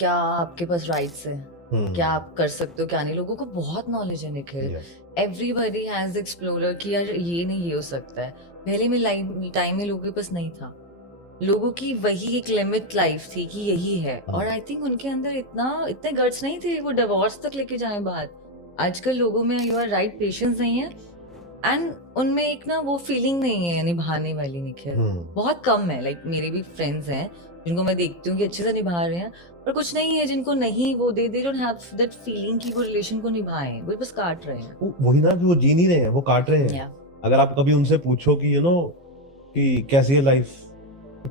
क्या आपके पास राइट्स है, क्या आप कर सकते हो क्या नहीं। लोगों को बहुत नॉलेज है Nikhil. Yes. Everybody has explorer कि यार ये नहीं, ये हो सकता है। पहले में लाइफ टाइम में लोगों के पास नहीं था। लोगों की वही एक लिमिट लाइफ थी कि यही है, और आई थिंक उनके अंदर इतने गट्स नहीं थे वो डिवोर्स तक लेके जाए बात। आजकल लोगों में यू आर राइट पेशेंस नहीं है, एंड उनमें एक ना वो फीलिंग नहीं है निभाने वाली निखिल। बहुत कम है। लाइक मेरे भी फ्रेंड्स हैं जिनको मैं देखती हूँ कि अच्छे से निभा रहे हैं, पर कुछ नहीं है जिनको नहीं वो दे डोंट हैव दैट फीलिंग कि वो रिलेशन को निभाएं, वो बस काट रहे हैं। वही ना कि वो जी नहीं रहे हैं, वो काट रहे हैं। या अगर आप कभी उनसे पूछो कि कि कैसी है लाइफ,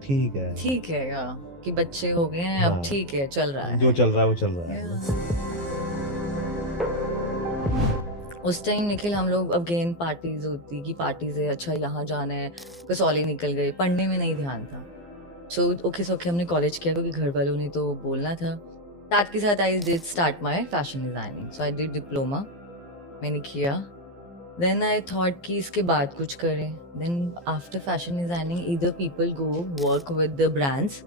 ठीक है, ठीक है, या कि बच्चे हो गए हैं अब, हाँ, ठीक है, चल रहा जो है। चल रहा है वो चल रहा है। उस टाइम निखिल हम लोग अगेन पार्टीज होती कि पार्टी से अच्छा यहाँ जाना है, कसौली निकल गए, पढ़ने में नहीं ध्यान था। सो ओके हमने कॉलेज किया क्योंकि घर वालों ने तो बोलना था। साथ के साथ I did start my fashion designing, so I did diploma, मैंने किया। देन आई थॉट कि इसके बाद कुछ करें। Then after fashion designing either people go work with the brands,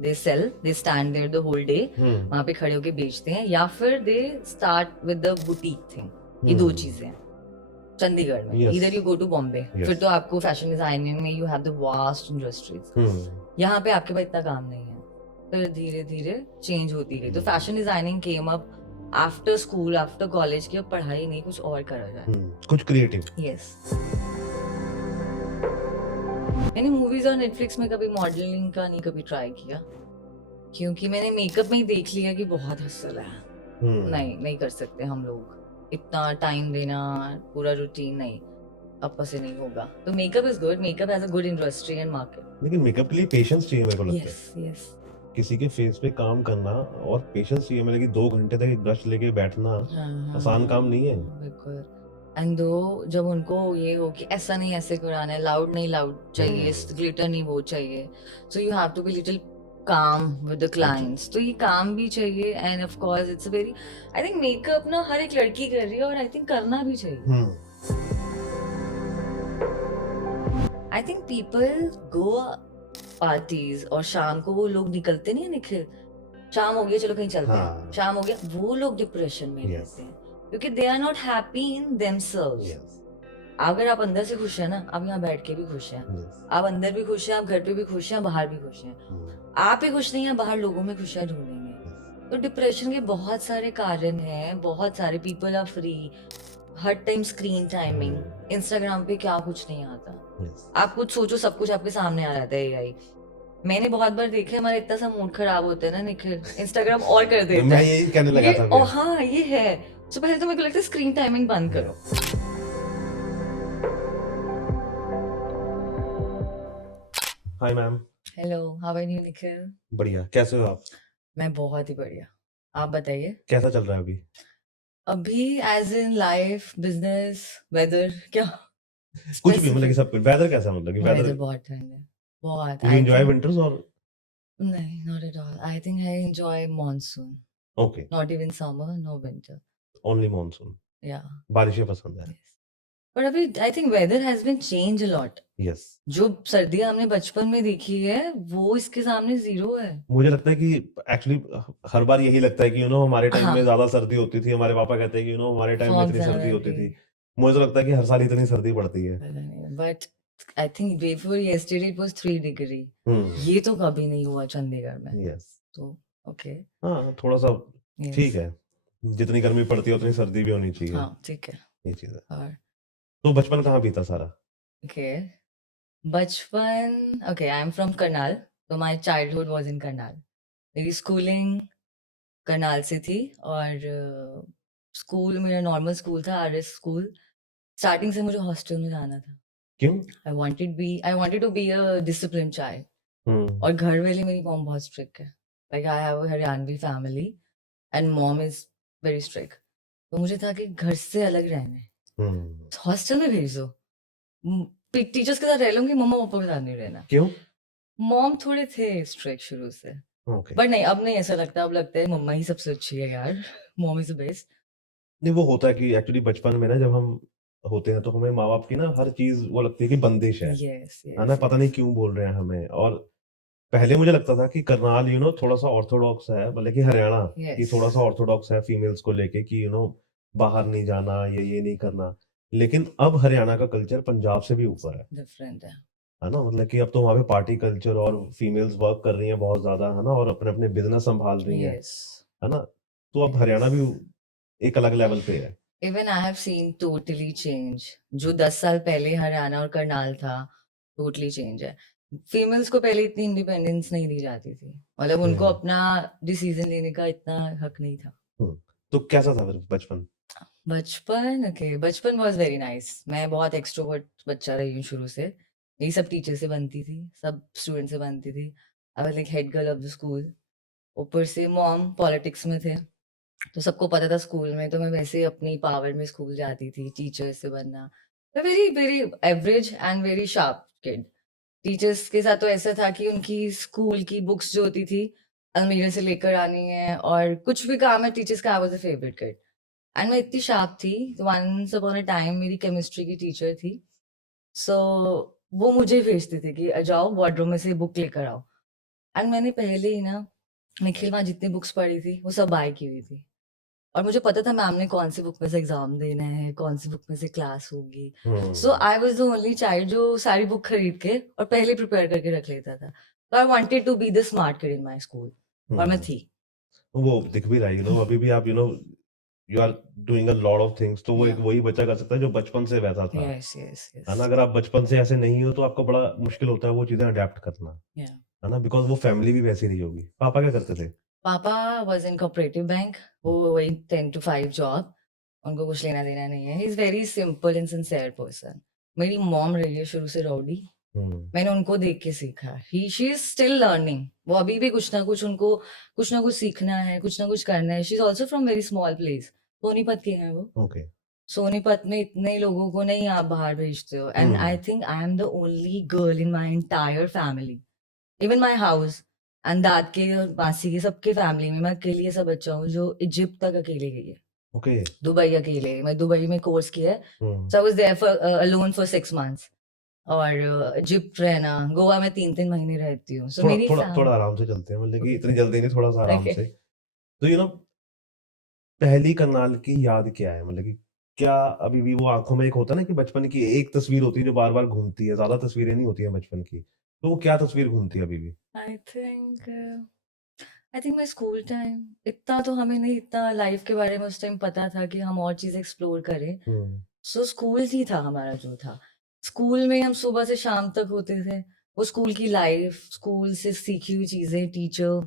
they sell, they stand there the whole day, वहां पे खड़े होके बेचते हैं, या फिर they start with the boutique thing. ये दो चीजें हैं चंडीगढ़ में। Yes. इधर you go to Bombay, Yes. फिर तो आपको फैशन डिजाइनिंग में you have the vast industries. यहाँ पे आपके पास इतना काम नहीं है। फिर धीरे धीरे चेंज होती गई। तो fashion designing came up after school, after college की। अब पढ़ाई नहीं, कुछ और करा जाए, कुछ क्रिएटिव। यस। मैंने मूवीज और नेटफ्लिक्स में कभी मॉडलिंग का नहीं कभी ट्राई किया, क्योंकि मैंने मेकअप में ही देख लिया कि बहुत हसल है। नहीं कर सकते हम लोग, इतना टाइम देना, पूरा रूटीन नहीं, अब से नहीं होगा। तो makeup is good, makeup has a good industry and market. लेकिन मेकअप के लिए पेशेंस चाहिए मेरे को लगता है। यस यस, किसी के फेस पे काम करना और पेशेंस चाहिए। मतलब कि 2 घंटे तक एक ब्रश लेके बैठना आसान काम नहीं है। बिल्कुल। एंड दो जब उनको ये हो कि ऐसा नहीं ऐसे कराना है, लाउड नहीं लाउड चाहिए, ग्लिटर नहीं वो चाहिए, so you have to be little calm with the clients. तो ये काम भी चाहिए, and of course it's very, I think makeup ना हर एक लड़की कर रही है, और आई थिंक करना भी चाहिए। आई थिंक पीपल गो पार्टीज, और शाम को वो लोग निकलते नहीं है निखिल, शाम हो गया चलो कहीं चलते हैं, शाम हो गया, वो लोग डिप्रेशन में रहते हैं क्योंकि they are not happy in themselves. अगर आप अंदर से खुश है ना, आप यहाँ बैठ के भी खुश हैं, आप अंदर भी खुश हैं, आप घर पे भी खुश हैं, बाहर भी खुश हैं। आप ही खुश नहीं है, बाहर लोगों में खुशियां ढूंढेंगे। तो डिप्रेशन के बहुत सारे कारण हैं, बहुत सारे। पीपल आर फ्री, हर टाइम स्क्रीन टाइमिंग, इंस्टाग्राम पे क्या कुछ नहीं आता। आप कुछ सोचो, सब कुछ आपके सामने आ जाता है एआई। मैंने बहुत बार देखा है, हमारा इतना सा मूड खराब होता है ना निखिल, इंस्टाग्राम और कर देता है। मैं यही कहने लगा था। और हाँ ये है। तो पहले तो मेरे को लगता है स्क्रीन टाइमिंग बंद करो। Hi ma'am. Hello, how are you Nikhil? बढ़िया, कैसे हो आप? मैं बहुत ही बढ़िया, आप बताइए। कैसा चल रहा है अभी? अभी as in life, business, weather, क्या कुछ भी, मतलब कि सब कुछ। वेदर कैसा, मतलब कि वेदर बहुत ठंड है, बहुत। यू एंजॉय विंटर्स और नहीं, not at all. I think I enjoy monsoon. Okay, not even summer, no winter, only monsoon. या बारिशें पसंद है। पर अभी I think weather has been change a lot. Yes. जो सर्दियां हमने बचपन में देखी है वो इसके सामने जीरो है। मुझे लगता है कि एक्चुअली हर बार यही लगता है कि हमारे टाइम में हाँ, ज्यादा सर्दी होती थी। हमारे पापा कहते हैं कि हमारे टाइम में फॉग इतनी सर्दी ज्यादा होती थी, थी। मुझे तो लगता है कि हर साल इतनी सर्दी पड़ती है। पता नहीं, but I think before yesterday it was 3 degree. ये तो कभी नहीं हुआ चंडीगढ़ में। यस। तो ओके, हाँ, थोड़ा सा यस, ठीक है। जितनी गर्मी पड़ती है उतनी सर्दी भी होनी चाहिए। हाँ ठीक है। ये चीज है। और तो बचपन कहाँ बीता सारा? ओके, बचपन, okay, I am from Karnal, तो my childhood was in Karnal. मेरी स्कूलिंग करनाल से थी, और स्कूल मेरा नॉर्मल स्कूल था, आरएस स्कूल। स्टार्टिंग से मुझे हॉस्टल में जाना था। क्यों? I wanted to be a discipline child. और घर वाले, मेरी मॉम बहुत स्ट्रिक्ट है। Like I have a Haryanvi family and mom is very strict. तो मुझे था कि घर से अलग रहना है, हॉस्टल में भेज दो, टीचर्स के साथ रह लूंगी, मम्मा पापा के साथ नहीं रहना। क्यों? मॉम थोड़े थे स्ट्रिक्ट शुरू से, बट नहीं, अब नहीं ऐसा लगता। अब लगता है मम्मा ही सबसे अच्छी है यार, मॉम इज द बेस्ट। नहीं, वो होता है कि एक्चुअली बचपन में ना जब हम होते हैं तो हमें माँ बाप की ना हर चीज वो लगती है कि बंदिश है। यस है ना, यस पता नहीं यस, क्यों बोल रहे हैं हमें। और पहले मुझे लगता था कि करनाल थोड़ा सा ऑर्थोडॉक्स है, मतलब कि हरियाणा की यस, थोड़ा सा ऑर्थोडॉक्स है फीमेल्स को लेके कि बाहर नहीं जाना, ये नहीं करना। लेकिन अब हरियाणा का कल्चर पंजाब से भी ऊपर डिफरेंट है। है ना? मतलब कि अब तो वहाँ पे पार्टी कल्चर और फीमेल्स वर्क कर रही हैं बहुत ज्यादा, है ना, और अपने अपने बिजनेस संभाल रही हैं, यस, है ना? तो अब हरियाणा यस। भी एक अलग लेवल पे है। Even I have seen totally change. जो 10 साल पहले हरियाणा और करनाल था, टोटली चेंज है। फीमेल्स को पहले इतनी इंडिपेंडेंस नहीं दी जाती थी, मतलब उनको हम्म। अपना डिसीजन लेने का इतना हक नहीं था। हम्म। तो कैसा था फिर बचपन? बचपन, ओके, बचपन वाज वेरी नाइस। मैं बहुत एक्सट्रोवर्ट बच्चा रही हूँ शुरू से। यही सब टीचर से बनती थी, सब स्टूडेंट से बनती थी। I was like head girl of the school. ऊपर से मॉम पॉलिटिक्स में थे, तो सबको पता था स्कूल में, तो मैं वैसे ही अपनी पावर में स्कूल जाती थी टीचर से बनना। Very very average and very sharp kid. Teachers के साथ तो ऐसा था कि उनकी स्कूल की बुक्स जो होती थी, अलमीरा से लेकर आनी है, और कुछ भी काम है टीचर्स का, आई was the favourite kid. And मैं इतनी शार्प थी, तो वंस अपॉन अ टाइम मेरी केमिस्ट्री की टीचर थी। सो वो मुझे भेजते थे कि जाओ वार्डरोब में से बुक लेकर आओ। एंड मैंने पहले ही ना निखिल वहाँ जितनी बुक्स पढ़ी थी वो सब बाय की हुई थी, और मुझे पता था मैम ने कौन सी बुक में से एग्जाम देना है, कौन सी बुक में से क्लास होगी। So hmm. I was the only child जो सारी बुक खरीद के और पहले प्रिपेयर करके रख लेता था। तो I wanted to be the smart kid in my school, और मैं हम्म। थी। वो दिख भी रहा है, अभी भी आप you are doing a lot of things, तो वो एक या, वही बच्चा कर सकता है जो बचपन से वैसा था, यस यस है ना? यस, अगर आप बचपन से ऐसे नहीं हो तो आपको बड़ा मुश्किल होता है वो चीजें अडेप्ट करना, या। है ना? बिकॉज वो फैमिली भी वैसी रही होगी। पापा क्या करते थे? पापा वाज इन कोऑपरेटिव बैंक। वो वही 10 to 5 जॉब, उनको कुछ लेना देना नहीं है। He is very simple and sincere person. मेरी मॉम रही है शुरू से रॉडी। हम्म। मैंने उनको देख के सीखा। ही शी इज स्टिल लर्निंग। वो अभी भी कुछ ना कुछ, उनको कुछ ना कुछ सीखना है, कुछ ना कुछ करना है। She is also from very small place, Sonipat के हैं वो। ओके। सोनीपत में इतने लोगों को नहीं आप बाहर भेजते हो, and I hmm. Think I am the only girl in my entire family, even my house. And दाद के और मासी के सबके फैमिली में मैं अकेली ऐसा बच्चा हूँ जो इजिप्ट तक अकेले गई है। ओके। दुबई अकेले, मैं दुबई में कोर्स किया है। Hmm. So I was there for alone for 6 months। और इजिप्ट रहना, गोवा में 3-3 महीने रहती हूँ। सो थोड़ा मेरी थोड़ा थोड़ा फैमिली। आराम से चलते हैं, मतलब कि ओके, इतनी जल्दी नहीं, थोड़ा सा आराम ओके। से। तो पहली करनाल की याद क्या है, मतलब कि क्या अभी भी वो आंखों में एक होता है ना कि बचपन की एक तस्वीर होती है जो बार बार घूमती है, ज्यादा तस्वीरें नहीं होती हैं बचपन की, तो वो क्या तस्वीर घूमती है अभी भी? आई think I think my school time. इतना तो हमें नहीं, इतना लाइफ के बारे में उस टाइम पता था कि हम और चीज़ एक्सप्लोर करें। हम्म। सो स्कूल ही था हमारा जो था। स्कूल में हम सुबह से शाम तक होते थे। वो स्कूल की लाइफ, स्कूल से सीखी हुई चीज़ें, टीचर,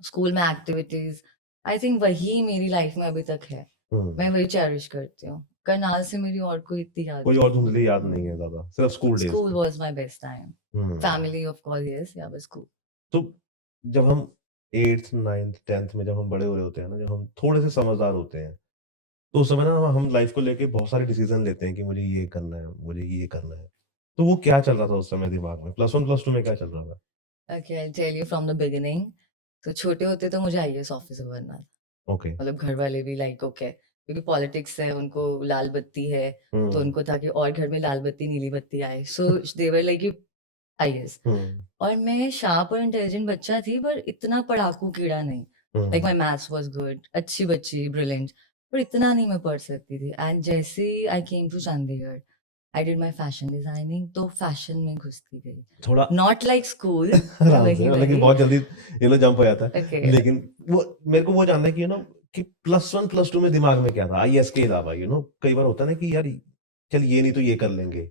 स्कूल में एक्टिविटीज़, आई थिंक वही मेरी लाइफ में अभी तक है। मैं हम्म। वही चेरिश करती हूँ। करनाल से मेरी और कोई इतनी याद कोई नहीं और है। धुंधली याद नहीं है ज्यादा, सिर्फ स्कूल डेज स्कूल की? Was my best time. Hmm. Family of course, yes, या बस स्कूल। तो जब हम 8th 9th 10th में जब हम बड़े हो रहे होते हैं ना, जब हम थोड़े से समझदार होते हैं, तो उस समय ना हम लाइफ को लेके बहुत सारे डिसीजन लेते हैं कि मुझे ये करना है, मुझे ये करना है। तो वो क्या चल रहा था उस समय दिमाग में, +1 +2 में क्या चल रहा था? Okay, I tell you from the beginning. तो छोटे होते तो मुझे आईएएस ऑफिसर बनना था। ओके। मतलब घर वाले भी लाइक ओके, क्योंकि पॉलिटिक्स है, उनको लाल बत्ती है, तो हम्म। उनको था कि और घर में लाल बत्ती नीली बत्ती आए। सो दे वर लाइक यू आईएएस। हम्म। और मैं शार्प और इंटेलिजेंट बच्चा थी, पर इतना पढ़ाकू कीड़ा नहीं। Like hmm. My maths was good, अच्छी बच्ची, ब्रिलियंट, पर इतना नहीं मैं पढ़ सकती थी। एंड जैसे I came to Chandigarh, I did my fashion designing, तो फैशन में घुसती गई। थोड़ा नॉट लाइक स्कूल, मैं आराम से, वही मतलब कि वही। बहुत जल्दी जंप हो जाता है। ओके, लेकिन वो मेरे को वो जानना है कि कि +1 +2 में दिमाग में क्या था आईएएस के अलावा? कई बार होता है ना कि यार चल ये नहीं तो ये कर लेंगे।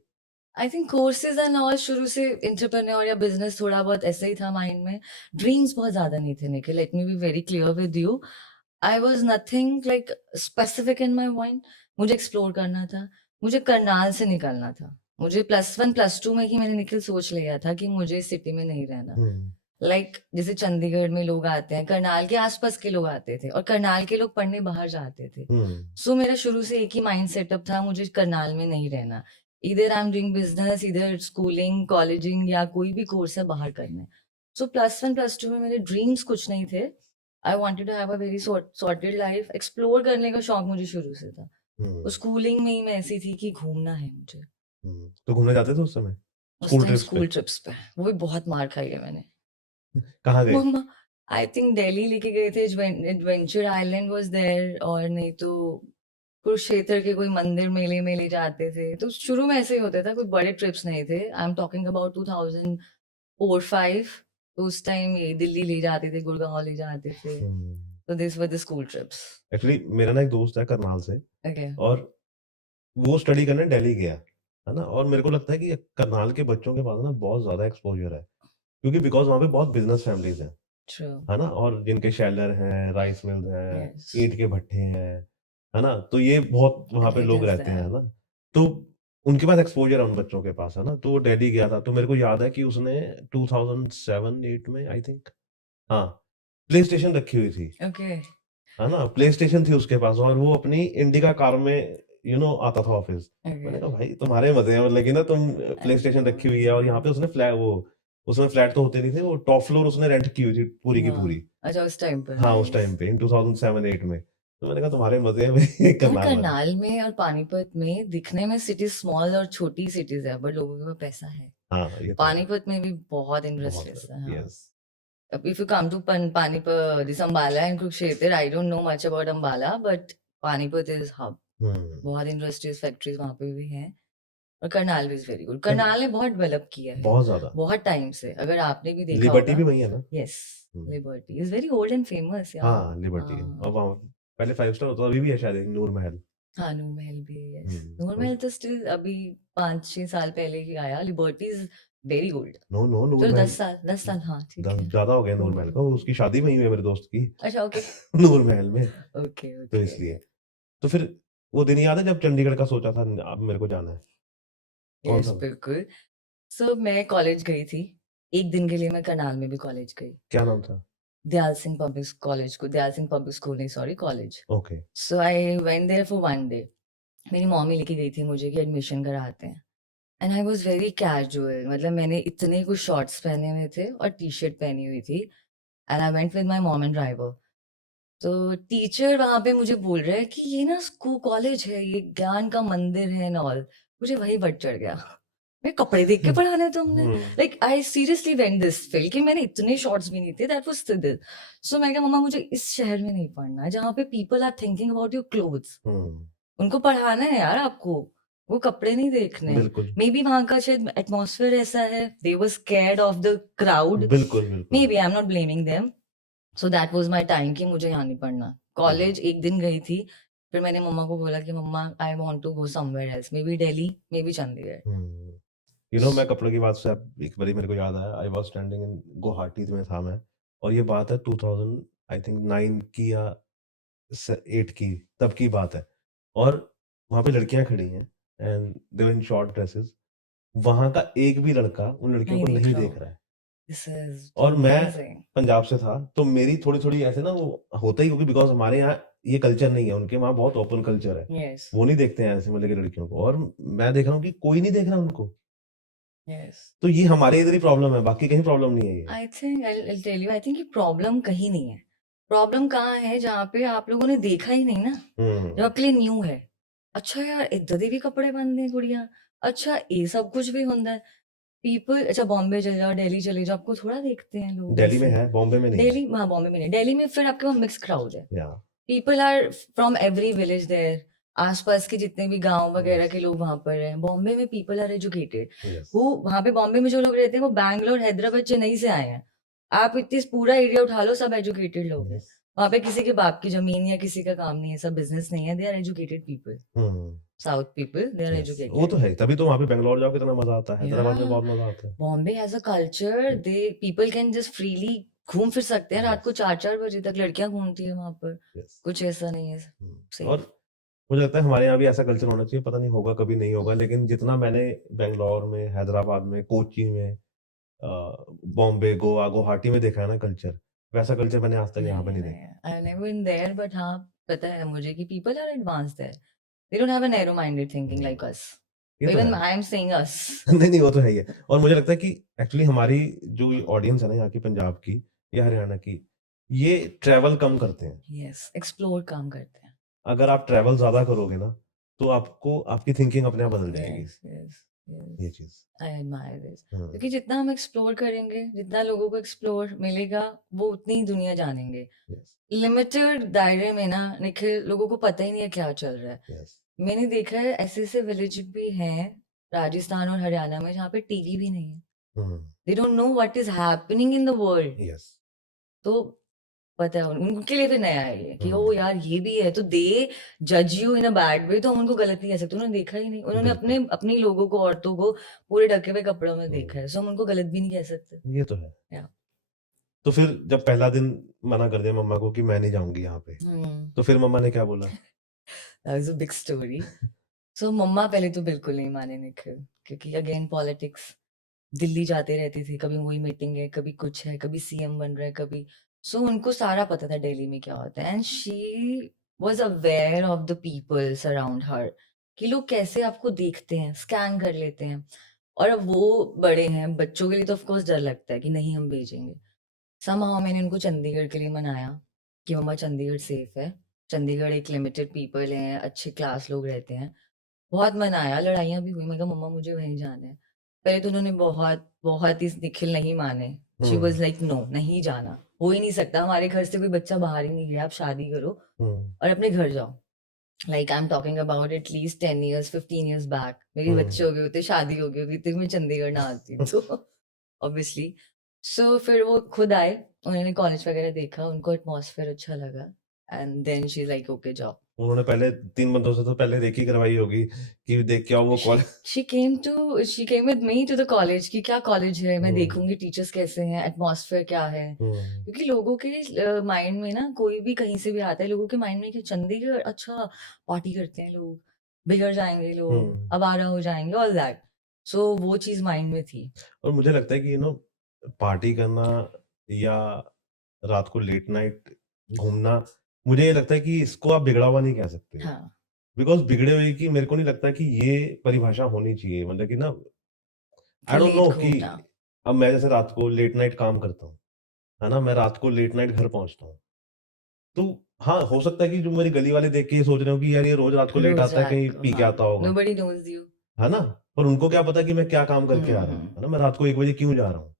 I think courses and all, शुरू से एंटरप्रेन्योर या बिजनेस थोड़ा बहुत ऐसे ही था माइंड में। ड्रीम्स बहुत ज्यादा नहीं थे Nikhil, let me be very clear with you. I was nothing like specific in my mind. मुझे एक्सप्लोर करना था, मुझे करनाल से निकलना था। मुझे +1 +2 में ही मैंने निखिल सोच लिया था कि मुझे सिटी में नहीं रहना। हम्म। लाइक जैसे चंडीगढ़ में लोग आते हैं, करनाल के आसपास के लोग आते थे, और करनाल के लोग पढ़ने बाहर जाते थे। हम्म। सो मेरा शुरू से एक ही माइंड सेटअप था, मुझे करनाल में नहीं रहना। इधर आई एम डूइंग बिजनेस, इधर स्कूलिंग, कॉलेजिंग या कोई भी कोर्स है बाहर करना है। सो +1 +2 में मेरे ड्रीम्स कुछ नहीं थे। I wanted to have a very sorted life. Explore करने का शौक मुझे शुरू से था। तो हम्म। स्कूलिंग में ही मैं ऐसी थी कि घूमना है मुझे। तो घूमने जाते थे उस समय उस स्कूल टाइम ट्रिप्स पे? स्कूल ट्रिप्स पे, वो भी बहुत मार खाई है मैंने। कहाँ गए? मम्मा आई थिंक दिल्ली लेके गए थे, एडवेंचर आइलैंड वाज देयर, और नहीं तो कुरुक्षेत्र के कोई मंदिर मेले में ले जाते थे। तो शुरू में ऐसे ही होता था, कोई बड़े ट्रिप्स नहीं थे। I am talking about 2004-5। तो उस टाइम ये दिल्ली ले जाते थे, गुड़गांव ले जाते थे। हम्म। तो this were the school trips. Actually मेरा ना एक दोस्त है करनाल से, ओके। और वो स्टडी करने दिल्ली गया, है ना? और मेरे को लगता है कि करनाल के बच्चों के पास ना बहुत ज्यादा एक्सपोजर है, क्योंकि बिकॉज वहाँ पे बहुत बिजनेस फैमिलीज हैं, ट्रू। है ना? और जिनके शेलर हैं, राइस मिल्स हैं, यस, ईंट के भट्टे हैं, है ना? तो ये बहुत वहाँ पे इट लोग इज रहते हैं, है दैट। ना? तो उनके पास एक्सपोजर है उन बच्चों के पास, है ना? तो वो दिल्ली गया था, तो मेरे को याद है कि उसने 2007-8 में आई थिंक, हाँ, प्ले स्टेशन रखी हुई थी, ओके। है ना? प्ले स्टेशन थी उसके पास, और वो अपनी इंडिका कार में आता था ऑफिस। मैंने ओके। कहा भाई तुम्हारे मजे हैं, मतलब कि ना तुम प्ले स्टेशन रखी हुई है, और यहाँ पे उसने फ्लैट तो होते नहीं थे, वो टॉप फ्लोर उसने रेंट की हुई थी पूरी की हाँ, पूरी। अच्छा उस टाइम पर, हाँ, उस नाइस। टाइम पे इन 2007-8 में। तो मैंने कहा तुम्हारे मजे हैं भाई और करनाल वाले। करनाल में और पानीपत में दिखने में सिटी स्मॉल और छोटी सिटीज है, बट लोगों के पास पैसा है। हाँ, ये तो है। पानीपत में भी बहुत बहुत इंडस्ट्रीज है, हाँ। यस। अब if you come to Panipat, this Ambala and Kurukshetra, I don't know much about Ambala, but Panipat is hub. Hmm. बहुत इंडस्ट्रीज फैक्ट्रीज वहाँ पे भी हैं। और करनाल भी इज वेरी गुड। कर- करनाल ने बहुत डेवलप किया है, बहुत ज्यादा। बहुत टाइम से। अगर आपने भी देखा लिबर्टी होगा। भी वही है ना? Yes, hmm. Liberty is very old and famous, या। हाँ, लिबर्टी है, हाँ, और वहाँ पहले 5 स्टार होता था, अभी भी है शायद एक नूर महल। हाँ, नूर महल भी है, यस। नूर तो महल तो स्टिल अभी 5-6 साल पहले ही आया। Liberty is very old. No no, Noor चलो महल 10 साल, हाँ ठीक है। ज्यादा हो गया नूर महल को, उसकी शादी वहीं हुई है मेरे दोस्त की अच्छा, ओके। नूर महल में। ओके, तो ओके। इसलिए, तो फिर वो दिन याद है जब चंडीगढ़ का सोचा था अब मेरे को जाना है? कौन यस, सा? बिल्कुल। सो मैं कॉलेज गई थी। एक दिन के लिए मैं करनाल में भी कॉलेज गई। क्या नाम था? दयाल सिंह पब्लिक कॉलेज को, दयाल सिंह पब्लिक स्कूल नहीं, sorry, college. Okay. So I went there for 1 day. मेरी मम्मी लेके गई थी मुझे कि एडमिशन कराते हैं। And I was very casual, मतलब मैंने इतने कुछ शॉर्ट्स पहने हुए थे और टी शर्ट पहनी हुई थी। And I went with my mom and driver. तो टीचर वहां पे मुझे बोल रहे हैं कि ये ना स्कूल कॉलेज है, ये ज्ञान का मंदिर है एंड ऑल। मुझे वही बढ़ चढ़ गया। मैं कपड़े देख के पढ़ाने तुमने। Like I seriously went this feel कि मैंने इतने शॉर्ट्स भी नहीं थे, दैट वाज सिदिल। सो मैं कहा मम्मा मुझे इस शहर में नहीं पढ़ना है जहाँ पे people are thinking about your clothes. उनको पढ़ाना है यार आपको, वो कपड़े नहीं देखने। बिल्कुल मे बी वहां का शायद एटमॉस्फेयर ऐसा है, they were scared of the crowd. बिल्कुल बिल्कुल। Maybe I am not blaming them. So that was my time कि मुझे यहाँ नहीं पढ़ना। कॉलेज एक दिन गई थी, फिर मैंने मम्मा को बोला कि मम्मा I want to go somewhere else, maybe Delhi, maybe Chandigarh. मैं कपड़ों की बात से अब एक बारी मेरे को याद आया, I was standing in Guwahati में था मैं, और ये बात है 2000 आई थिंक 9 की या 8 की, तब की बात है। और वहां पे लड़कियां खड़ी हैं, and they were in short dresses. वहां का एक भी लड़का उन लड़कियों नहीं को देख नहीं रहा देख हूँ। रहा है। दिस इज और मैं अमेजिंग। पंजाब से था, तो मेरी थोड़ी थोड़ी ऐसे ना वो होता ही, क्योंकि बिकॉज हमारे यहाँ ये कल्चर नहीं है, उनके वहाँ बहुत ओपन कल्चर है, यस, वो नहीं देखते हैं ऐसे मतलब की लड़कियों को, और मैं देख रहा हूँ कि कोई नहीं देख रहा उनको। यस। तो ये हमारे इधर ही प्रॉब्लम है, बाकी कहीं प्रॉब्लम नहीं है ये। I think I tell you, I think ये प्रॉब्लम कहीं नहीं है। प्रॉब्लम कहाँ है, जहाँ पे आप लोगों ने देखा ही नहीं ना, जो आपके लिए न्यू है। अच्छा यार, इधर भी कपड़े पहनते हैं कुड़ियाँ, अच्छा ये सब कुछ भी होता है। पीपल, अच्छा बॉम्बे चले जाओ, दिल्ली चले जाओ, आपको थोड़ा देखते हैं लोग दिल्ली में ऐसे। है, बॉम्बे में नहीं है। दिल्ली, हाँ बॉम्बे में नहीं, दिल्ली में फिर आपके पास मिक्स क्राउड है। या people are from every village there. आसपास के जितने भी गांव वगैरह के लोग वहां पर हैं। बॉम्बे में पीपल आर एजुकेटेड। यस वो वहां पे बॉम्बे में जो लोग रहते हैं वो बैंगलोर, हैदराबाद, चेन्नई से आए हैं। आप इतनी पूरा एरिया उठा लो, सब एजुकेटेड लोग हैं। वहां पे किसी के बाप की जमीन या किसी का काम नहीं है, सब बिजनेस नहीं है। They are educated people. South people, they are वो एजुकेटेड। तो है, तभी तो वहां पे बेंगलोर जाओ कितना मजा आता है, हैदराबाद में बहुत मजा आता है। Bombay has a culture, they people can just freely घूम फिर सकते हैं। रात को 4-4 बजे तक लड़कियां घूमती है वहां पर। यस। कुछ ऐसा नहीं है और सेफ। मुझे लगता है हमारे यहाँ भी ऐसा कल्चर होना चाहिए, पता नहीं होगा कभी नहीं होगा, लेकिन जितना मैंने बेंगलोर में, हैदराबाद में, कोची में, बॉम्बे, गोवा, गुवाहाटी में देखा है ना कल्चर, वैसा कल्चर मैंने आज तक यहाँ पे नहीं देखा। I never been there, but हाँ पता है मुझे कि people are advanced there. They don't have a narrow minded thinking like us. ये तो इवन है। I am saying us. नहीं नहीं, वो तो है ही है। और मुझे लगता है कि एक्चुअली हमारी जो ऑडियंस है ना यहाँ की, पंजाब की या हरियाणा की, ये ट्रैवल कम करते हैं। यस, एक्सप्लोर काम करते हैं। अगर आप ट्रैवल ज्यादा करोगे ना, तो आपको आपकी थिंकिंग अपने आप बदल जाएगी। Yes, yes. ये चीज। आई एडमायर दिस, हम्म, क्योंकि जितना हम एक्सप्लोर करेंगे, जितना लोगों को एक्सप्लोर मिलेगा, वो उतनी ही दुनिया जानेंगे। yes, लिमिटेड दायरे में ना निखिल, लोगों को पता ही नहीं है क्या चल रहा है। yes, मैंने देखा है ऐसे ऐसे विलेज भी हैं राजस्थान और हरियाणा में जहाँ पे टीवी भी नहीं है। Hmm, they don't know what is happening in the world. yes, तो पता है उनके लिए फिर नया है ये कि ओ हम्म, यार ये भी है, तो दे जज you in a bad way, तो हम उनको गलत नहीं कह सकते। उन्होंने देखा ही नहीं, उन्होंने अपने बिल्कुल, अपनी लोगों को, औरतों को पूरे ढके हुए कपड़ों में देखा हम्म, है, सो हम उनको गलत भी नहीं कह सकते। ये तो है। या तो फिर जब पहला दिन मना कर दिया मम्मा को कि मैं नहीं जाऊंगी यहाँ पे, तो फिर मम्मा ने क्या बोला? That was a big story. So मम्मा पहले तो बिल्कुल नहीं माने निखिल, क्योंकि अगेन पॉलिटिक्स, दिल्ली जाते रहती थी, कभी वही मीटिंग है, कभी कुछ है, कभी सीएम बन रहा है, कभी, सो उनको सारा पता था दिल्ली में क्या होता है, and she was aware of the peoples around her, कि लोग कैसे आपको देखते हैं, स्कैन कर लेते हैं। और अब वो बड़े हैं, बच्चों के लिए तो ऑफ कोर्स डर लगता है कि नहीं हम भेजेंगे। समहाउ मैंने उनको चंडीगढ़ के लिए मनाया कि मम्मा चंडीगढ़ सेफ है, चंडीगढ़ एक लिमिटेड पीपल हैं, अच्छे क्लास लोग रहते हैं। बहुत मनाया, लड़ाइयाँ भी हुई, मैं कहा मम्मा मुझे वहीं जाना है। पहले तो उन्होंने बहुत बहुत ही निखिल नहीं माने। शी वाज लाइक नो, नहीं जाना, हो ही नहीं सकता, हमारे घर से कोई बच्चा बाहर ही नहीं गया, आप शादी करो और अपने घर जाओ। Like I am talking about at least 10 years 15 years back, मेरे बच्चे हो गए होते, शादी हो गई होगी, तब मैं चंडीगढ़ ना आती तो ऑब्वियसली। सो फिर वो खुद आए, उन्होंने कॉलेज वगैरह देखा, उनको एटमॉस्फेयर अच्छा लगा, and then she like okay जाओ। उन्होंने पहले 3 बंदों से तो पहले देखी करवाई होगी कि देख के आओ वो she college. she came with me to the college कि क्या कॉलेज है, मैं हम्म, देखूंगी टीचर्स कैसे हैं, एटमॉस्फेयर क्या है। हम्म, क्योंकि लोगों के माइंड में ना, कोई भी कहीं से भी आता है, लोगों के माइंड में कि चंडीगढ़ अच्छा पार्टी करते हैं लोग, बिगड़ जाएंगे लोग, हम्म। आवारा हो जाएंगे, ऑल दैट। सो वो चीज माइंड में थी। और मुझे लगता है कि पार्टी करना या रात को लेट नाइट घूमना, मुझे ये लगता है कि इसको आप बिगड़ा हुआ नहीं कह सकते। हाँ, बिकॉज बिगड़े हुए की मेरे को नहीं लगता कि ये परिभाषा होनी चाहिए, मतलब कि आई डोंट नो लेट कि घूमना। अब मैं जैसे रात को लेट नाइट काम करता हूँ, है ना, मैं रात को लेट नाइट घर पहुंचता हूँ, तो हाँ हो सकता है कि जो मेरी गली वाले देख के ये सोच रहे हो कि यार ये रोज रात को लेट रोज आता है, रात कहीं को, पी के हाँ, आता होगा, nobody knows you। है ना। पर उनको क्या पता कि मैं क्या काम करके आ रहा हूँ, हम्म, है ना, मैं रात को 1 बजे क्यों जा रहा हूँ,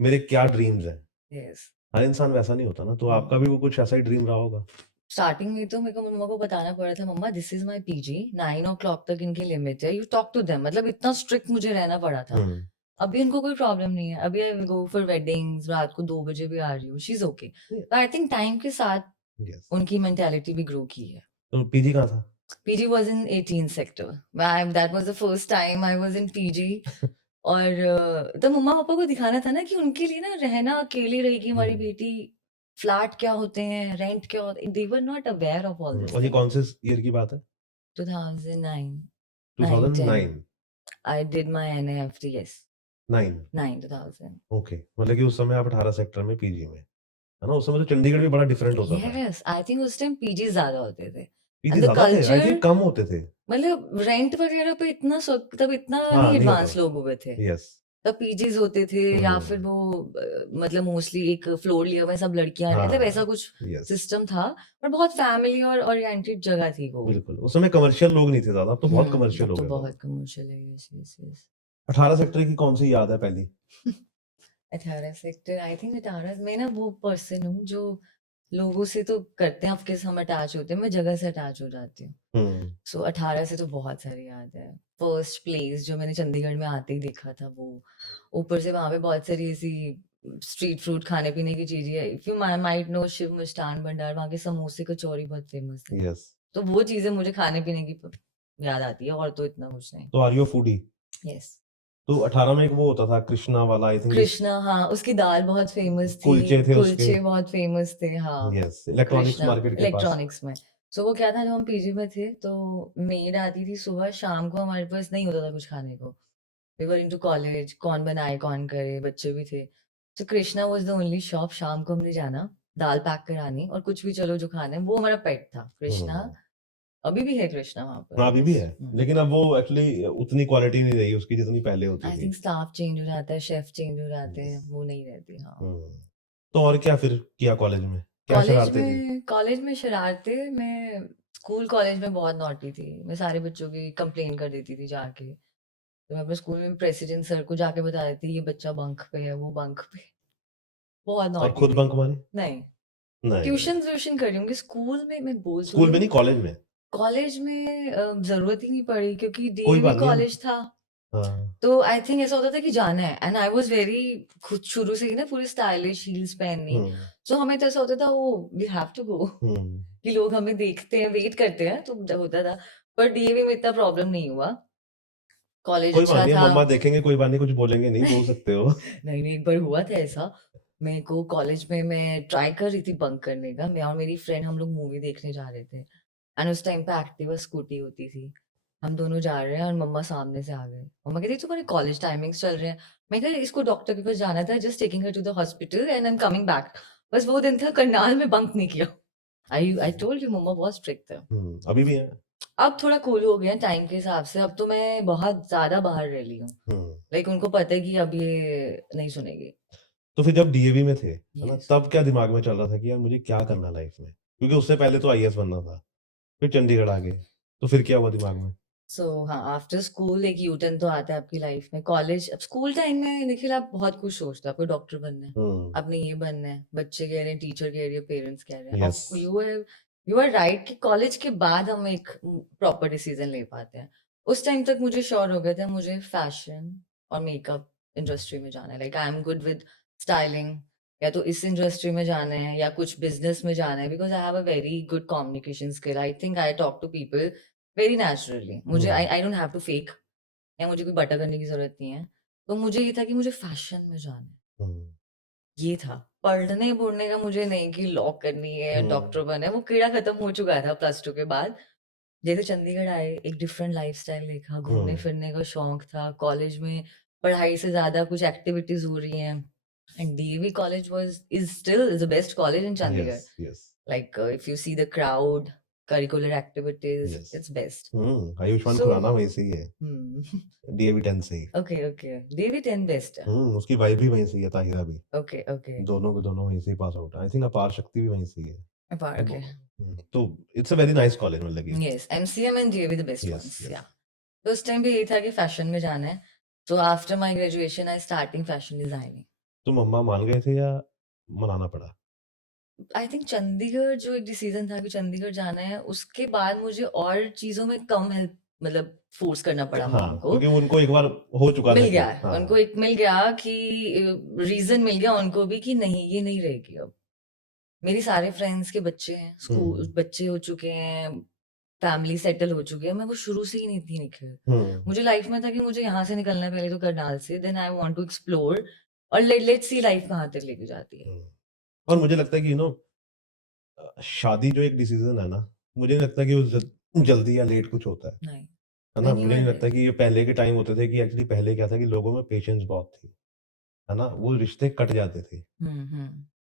मेरे क्या ड्रीम्स हैं। यस। हर इंसान वैसा नहीं होता ना, तो आपका भी वो कुछ ऐसा ही ड्रीम रहा होगा। स्टार्टिंग में तो मेरे को मम्मा को बताना पड़ा था, मम्मा this is my PG, 9 o'clock तक इनकी लिमिट है, यू टॉक टू देम, मतलब इतना स्ट्रिक्ट मुझे रहना पड़ा था। हम्म, अभी उनको कोई प्रॉब्लम नहीं है, अभी I will go for weddings, रात को 2 बजे भी आ रही हूँ, शी इज ओके। तो आई थिंक टाइम के साथ यस। उनकी मेंटालिटी भी ग्रो की है। तो पीजी कहाँ था? PG was in 18th sector, that was the first time I was in PG. और तो मम्मा पापा को दिखाना था ना कि उनके लिए ना रहना, अकेली रहेगी हमारी हम्म, बेटी, फ्लैट क्या होते हैं, रेंट क्या होता है, they were not aware of all this और ये थिंग। कौन से ईयर की बात है? 2009, 9, 10. 2009? I did my NIFT, yes. 9? 9, 2000. Okay, मतलब कि उस समय आप 18 सेक्टर में पीजी में, है ना, उस समय तो चंडीगढ़ भी बड़ा डिफरेंट होता था। Yes, I think उस टाइम पीजी ज्यादा होते थे, पीजी and the ज्यादा थे, आई culture, थिंक कम होते थे। मतलब रेंट वगैरह पे इतना तब इतना हाँ, नहीं नहीं होता एडवांस था। लोग हुए थे। यस। तब पीजीज होते थे, या फिर हम्म, वो मतलब मोस्टली एक फ्लोर लिया हुआ है, सब लड़कियां हैं, मतलब ऐसा हाँ, कुछ यस, सिस्टम था। पर बहुत फैमिली और ओरिएंटेड जगह थी वो। बिल्कुल। उस समय कमर्शियल लोग नहीं थे ज्यादा, अब तो बहुत कमर्शियल तब हो तो गए लोग। बहुत कमर्शियल है, यस यस यस। 18 सेक्टर की कौन सी याद है पहली? 18 सेक्टर, आई थिंक 18 में ना वो पर्सन हूँ जो लोगों से तो करते हैं ऑफकोर्स, हम अटैच होते हैं, मैं जगह से अटैच हो जाती हूँ। हम्म, सो 18 से तो बहुत सारी याद है। फर्स्ट प्लेस जो मैंने चंडीगढ़ में आते ही देखा था वो, ऊपर से वहां पे बहुत सारी ऐसी स्ट्रीट फूड खाने पीने की चीजें है। If you might know Shiv Mishthan Bhandar, वहाँ के समोसे कचौरी बहुत फेमस है। यस। तो वो चीजें मुझे खाने पीने की याद आती है, और तो इतना कुछ नहीं। तो आर यू फूडी? यस। तो 18 में एक वो होता था कृष्णा वाला, आई थिंक जिस कृष्णा, हाँ, उसकी दाल बहुत फेमस थी, कुलचे थे उसके। कुलचे बहुत फेमस थे, हाँ। यस, इलेक्ट्रॉनिक्स कृष्णा मार्केट के पास। इलेक्ट्रॉनिक्स में। सो वो क्या था, जब हम पीजी में थे तो मेड आती थी सुबह, शाम को हमारे पास नहीं होता था कुछ खाने को। वी वर इनटू कॉलेज, कौन बनाए कौन करे, बच्चे भी थे। So Krishna was the only shop, शाम को हमने जाना, दाल पैक करानी और कुछ भी चलो जो खाना है, वो हमारा पेट था कृष्णा। हम्म, अभी भी है कृष्णा वहां पर, हाँ आई अभी भी गेस। है, लेकिन अब वो एक्चुअली उतनी क्वालिटी नहीं रही उसकी जितनी पहले होती आई थी। थिंक स्टाफ चेंज हो जाता है, शेफ चेंज हो जाते यस। हैं, वो नहीं रहती, हाँ। हम्म। तो और क्या फिर किया कॉलेज में, क्या शरारतें की? कॉलेज में शरारतें, मैं स्कूल कॉलेज में बहुत नॉटी थी, मैं सारे बच्चों की कंप्लेन कर देती थी जाके। तो मैं अपने स्कूल में प्रेसिडेंट सर को जाके बता देती ये बच्चा बंक पे है, वो बंक पे। बहुत और नॉटी खुद थी। बंक मारी? नहीं, नहीं। ट्यूशन कर रही होंगी। स्कूल में मैं बोल तो स्कूल रही में हूँ। नहीं, कॉलेज में? कॉलेज में जरूरत ही नहीं पड़ी क्योंकि कोई डीएवी बात नहीं हम। कॉलेज था। हाँ। तो आई थिंक ऐसा होता था कि जाना है, एंड आई वाज वेरी खुद शुरू से ही ना पूरी स्टाइलिश हील्स पहननी। सो हमें तो ऐसा होता था वो वी हैव टू गो कि लोग हमें देखते हैं, वेट करते हैं, तो होता था। पर डीएवी में इतना प्रॉब्लम नहीं हुआ। कॉलेज कोई बात अच्छा नहीं, था। मम्मा देखेंगे, कोई बात नहीं, कुछ बोलेंगे नहीं, बोल सकते हो। नहीं नहीं, एक बार हुआ था ऐसा। मेरे को कॉलेज में मैं ट्राई कर रही थी बंक करने का। मैं और मेरी फ्रेंड हम लोग मूवी देखने जा रहे थे, एंड उस टाइम पे एक्टिवा स्कूटी होती थी। हम दोनों जा रहे हैं और मम्मा सामने से आ गए। मम्मा कहती तुम्हारे कॉलेज टाइमिंग्स चल रहे हैं। मैं कहा इसको डॉक्टर के पास जाना था, just taking her to the hospital and I am coming back. बस वो दिन था, करनाल में बंक नहीं किया। आई टोल्ड यू मम्मा बहुत स्ट्रिक्ट है। अभी भी है। अब थोड़ा कूल हो गया टाइम के हिसाब से। अब तो मैं बहुत ज्यादा बाहर रह ली हूँ। लाइक उनको पता है कि अब ये नहीं सुनेगी। तो फिर जब डीएवी में थे, है ना, यस। तब क्या दिमाग में चल रहा था कि यार मुझे क्या करना है लाइफ में? क्योंकि उससे पहले तो आईएएस बनना था, फिर चंडीगढ़ आ गए, तो फिर क्या हुआ दिमाग में? सो हाँ, आफ्टर स्कूल एक यू टर्न तो आता है आपकी लाइफ में। कॉलेज, अब स्कूल टाइम में निखिल आप बहुत कुछ सोचते हो, आपको डॉक्टर बनना है, आपने ये बनना है, बच्चे कह रहे हैं, टीचर कह रही है, पेरेंट्स कह रहे हैं। यस। यू आर राइट कि कॉलेज के बाद हम एक प्रॉपर डिसीजन ले पाते हैं। उस टाइम तक मुझे श्योर हो गया था मुझे फैशन और मेकअप इंडस्ट्री में जाना है। Like I am good with styling, या तो इस इंडस्ट्री में जाना है या कुछ बिजनेस में जाना है, because I have a very good communication skill. I think I talk to people very naturally. मुझे I don't have to fake, या मुझे कोई बटा करने की जरूरत नहीं है। तो मुझे ये था कि मुझे फैशन में जाना है। ये था। पढ़ने पढ़ने का मुझे नहीं कि लॉ करनी है, डॉक्टर बनना है, वो कीड़ा खत्म हो चुका था प्लस टू के बाद। जैसे चंडीगढ़ आए, एक डिफरेंट लाइफस्टाइल देखा, घूमने फिरने का शौक था। कॉलेज में पढ़ाई से ज्यादा कुछ एक्टिविटीज हो रही हैं, and DAV college was is still the best college in Chandigarh. Yes, yes. Like if you see the crowd, curricular activities, yes. it's best. Ayushmann So, Khurana वहीं से ही है, hmm. डीएवी 10 से ही। Okay. David 10 best है. उसकी वाइफ भी वहीं से ही है, ताहिरा भी। Okay. दोनों के दोनों वहीं से ही पास आउट है। आई थिंक अपार शक्ति भी वहीं से ही है। Okay. तो it's a very nice college, मतलब कि। Yes, MCM and DAV the best yes, ones. Yes. Yeah. तो उस टाइम पे ये था कि फैशन में जाना है। So after my graduation, I starting fashion designing. तो मम्मा मान गए थे या मनाना पड़ा? आई थिंक चंडीगढ़ जो एक डिसीजन था कि चंडीगढ़ जाना है, उसके बाद मुझे और चीजों में कम हेल्प, मतलब फोर्स करना पड़ा मॉम को। क्योंकि उनको एक बार हो चुका मिल था गया कि उनको एक मिल गया कि रीजन मिल गया उनको भी कि नहीं ये नहीं रहेगी अब। मेरी सारे फ्रेंड्स के बच्चे हैं, स्कूल बच्चे हो चुके हैं, फैमिली सेटल हो चुकी है। मैं वो शुरू से ही नहीं थी निखिल। मुझे लाइफ में था कि मुझे यहाँ से निकलना है, पहले तो करनाल से, then I want to explore, और लेट्स सी लाइफ कहाँ तक लेके जाती है। और मुझे लगता है कि शादी जो एक डिसीजन है ना, मुझे नहीं लगता कि वो जल्दी या लेट कुछ होता है नहीं, ना। मुझे नहीं लगता कि ये पहले के टाइम होते थे कि एक्चुअली पहले क्या था कि लोगों में पेशेंस बहुत थी, है ना, वो रिश्ते कट जाते थे।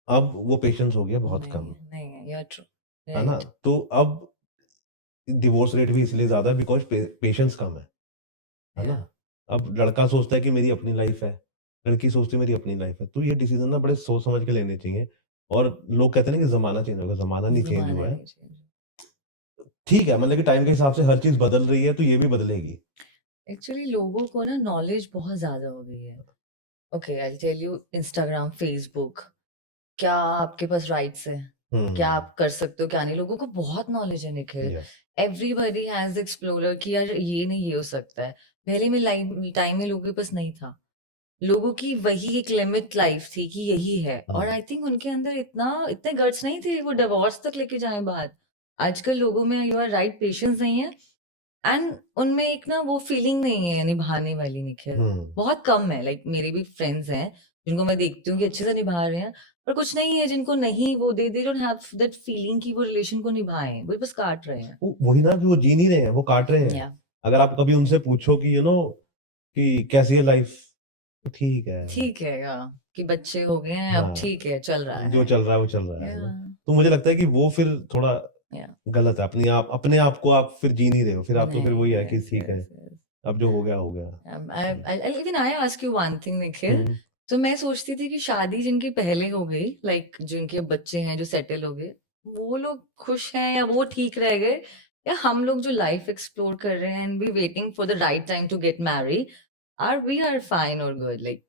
अब वो पेशेंस हो गया बहुत कम, नहीं, you're true, है ना। right. तो अब डिवोर्स रेट भी इसलिए ज्यादा है बिकॉज पेशेंस कम है ना। अब लड़का सोचता है कि मेरी अपनी लाइफ है, लड़की सोचती है मेरी अपनी लाइफ है। तो ये डिसीजन ना बड़े सोच समझ के लेने चाहिए। और लोग कहते हैं ना कि जमाना चेंज होगा, जमाना नहीं चेंज हुआ है। ठीक है, मतलब कि टाइम के हिसाब से हर चीज बदल रही है, तो ये भी बदलेगी। एक्चुअली लोगों को ना नॉलेज बहुत ज्यादा हो गई है। Okay, I tell you, Instagram, Facebook, क्या आपके पास राइट्स है, क्या आप कर सकते हो, क्या नहीं, लोगों को बहुत नॉलेज है निखिल। एवरीबडी हैज एक्सप्लोरर कि यार ये नहीं, ये हो सकता है। पहले में टाइम में लोगों के पास नहीं था। लोगों की वही एक लिमिट लाइफ थी कि यही है, और आई थिंक उनके अंदर इतने गट्स नहीं थे वो डिवोर्स तक लेके जाए बात। आजकल लोगों में यू आर राइट पेशेंस नहीं है, एंड उनमें एक ना वो फीलिंग नहीं है निभाने वाली निखिल। बहुत कम है। लाइक मेरे भी फ्रेंड्स हैं जिनको मैं देखती हूँ कि अच्छे से निभा रहे हैं, पर कुछ नहीं है जिनको नहीं, वो दे डोंट हैव दैट फीलिंग कि वो रिलेशन को निभाएं, वो बस काट रहे हैं। वही ना, कि वो जी नहीं रहे हैं, वो काट रहे हैं। अगर आप कभी उनसे पूछो कि कि कैसी है लाइफ, तो ठीक है यार, कि बच्चे हो गए हैं, अब ठीक है, चल रहा है, जो चल रहा है वो चल रहा है ना। तो मुझे लगता है कि वो फिर थोड़ा गलत है। अपने आप को आप फिर जी नहीं रहे हो, फिर आप तो फिर वही है कि ठीक है, अब जो हो गया हो गया। लेकिन I ask you one thing Nikhil, तो मैं सोचती थी कि शादी जिनकी पहले हो गई, लाइक जिनके बच्चे हैं, जो सेटल हो गए, वो लोग खुश हैं या वो ठीक रह गए, या हम लोग जो लाइफ एक्सप्लोर कर रहे हैं and be waiting for the right time to get married, we are fine or good? Like,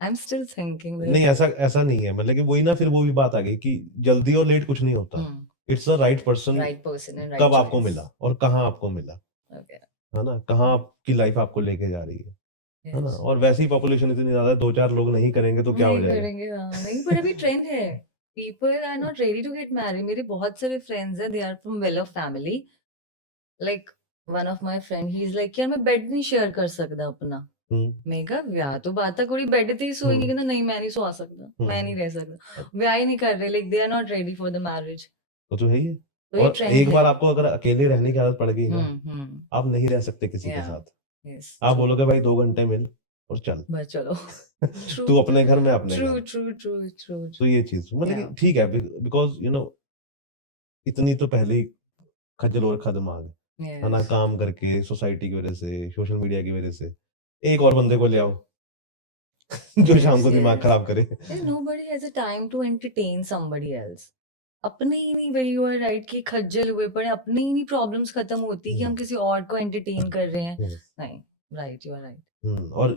I'm still thinking that. नहीं, ऐसा नहीं है, मतलब कि वही ना, फिर वो भी बात आ गई कि जल्दी और लेट कुछ नहीं होता। It's the right person Right person and right कब आपको choice. मिला और कहाँ आपको मिला, Okay. है ना? कहाँ आपकी लाइफ आपको लेके जा रही है ना? Yes. और वैसे ही पॉपुलेशन इतनी ज़्यादा है, 2-4 लोग नहीं करेंगे तो क्या हो नहीं जाएगा? करेंगे, हाँ, नहीं, पर अभी ट्रेंड है। People are not ready to get married. मेरे बहुत सारे friends हैं, they are from well-off family. Like one of my friend, he is like, यार मैं बेड नहीं शेयर कर सकता अपना। मैं कहा ਵਿਆਹ ਤੋਂ ਬਾਅਦ ਤਾਂ ਕੁੜੀ ਬੈੱਡ ਤੇ ਹੀ ਸੋਏਗੀ। ਕਹਿੰਦਾ ਨਹੀਂ ਮੈਂ ਨਹੀਂ ਸੋ ਸਕਦਾ, ਮੈਂ ਨਹੀਂ ਰਹਿ ਸਕਦਾ। ਵਿਆਹ ਹੀ ਨਹੀਂ ਕਰ ਰਹੇ, like they are not ready for the marriage. तो है ही है। तो ये और ट्रेंड एक है। बार आपको अगर अकेले रहने की आदत पड़ गई ना, हम्म आप नहीं रह सकते किसी के Yeah. साथ। yes आप बोलोगे भाई 2 घंटे मिल और चल। बस चलो। तू अपने घर, मैं अपने ट्रू घर। ट्रू ट्रू ट्रू तो ये चीज़ मतलब कि Yeah. ठीक है, बिकॉज़ यू नो इतनी तो पहले ही खज्जल और खदमाग है ना, yes काम करके, सोसाइटी की वजह से, सोशल मीडिया की वजह से। एक और बंदे को ले आओ जो शाम को Yes, दिमाग yes. खराब करे। There's nobody has a time to entertain somebody else. अपने ही नहीं, वही हुआ राइट कि खज्जल हुए पड़े, अपनी ही नहीं प्रॉब्लम्स खत्म होती कि हम किसी और को एंटरटेन कर रहे हैं। नहीं, राइट, यू आर राइट। और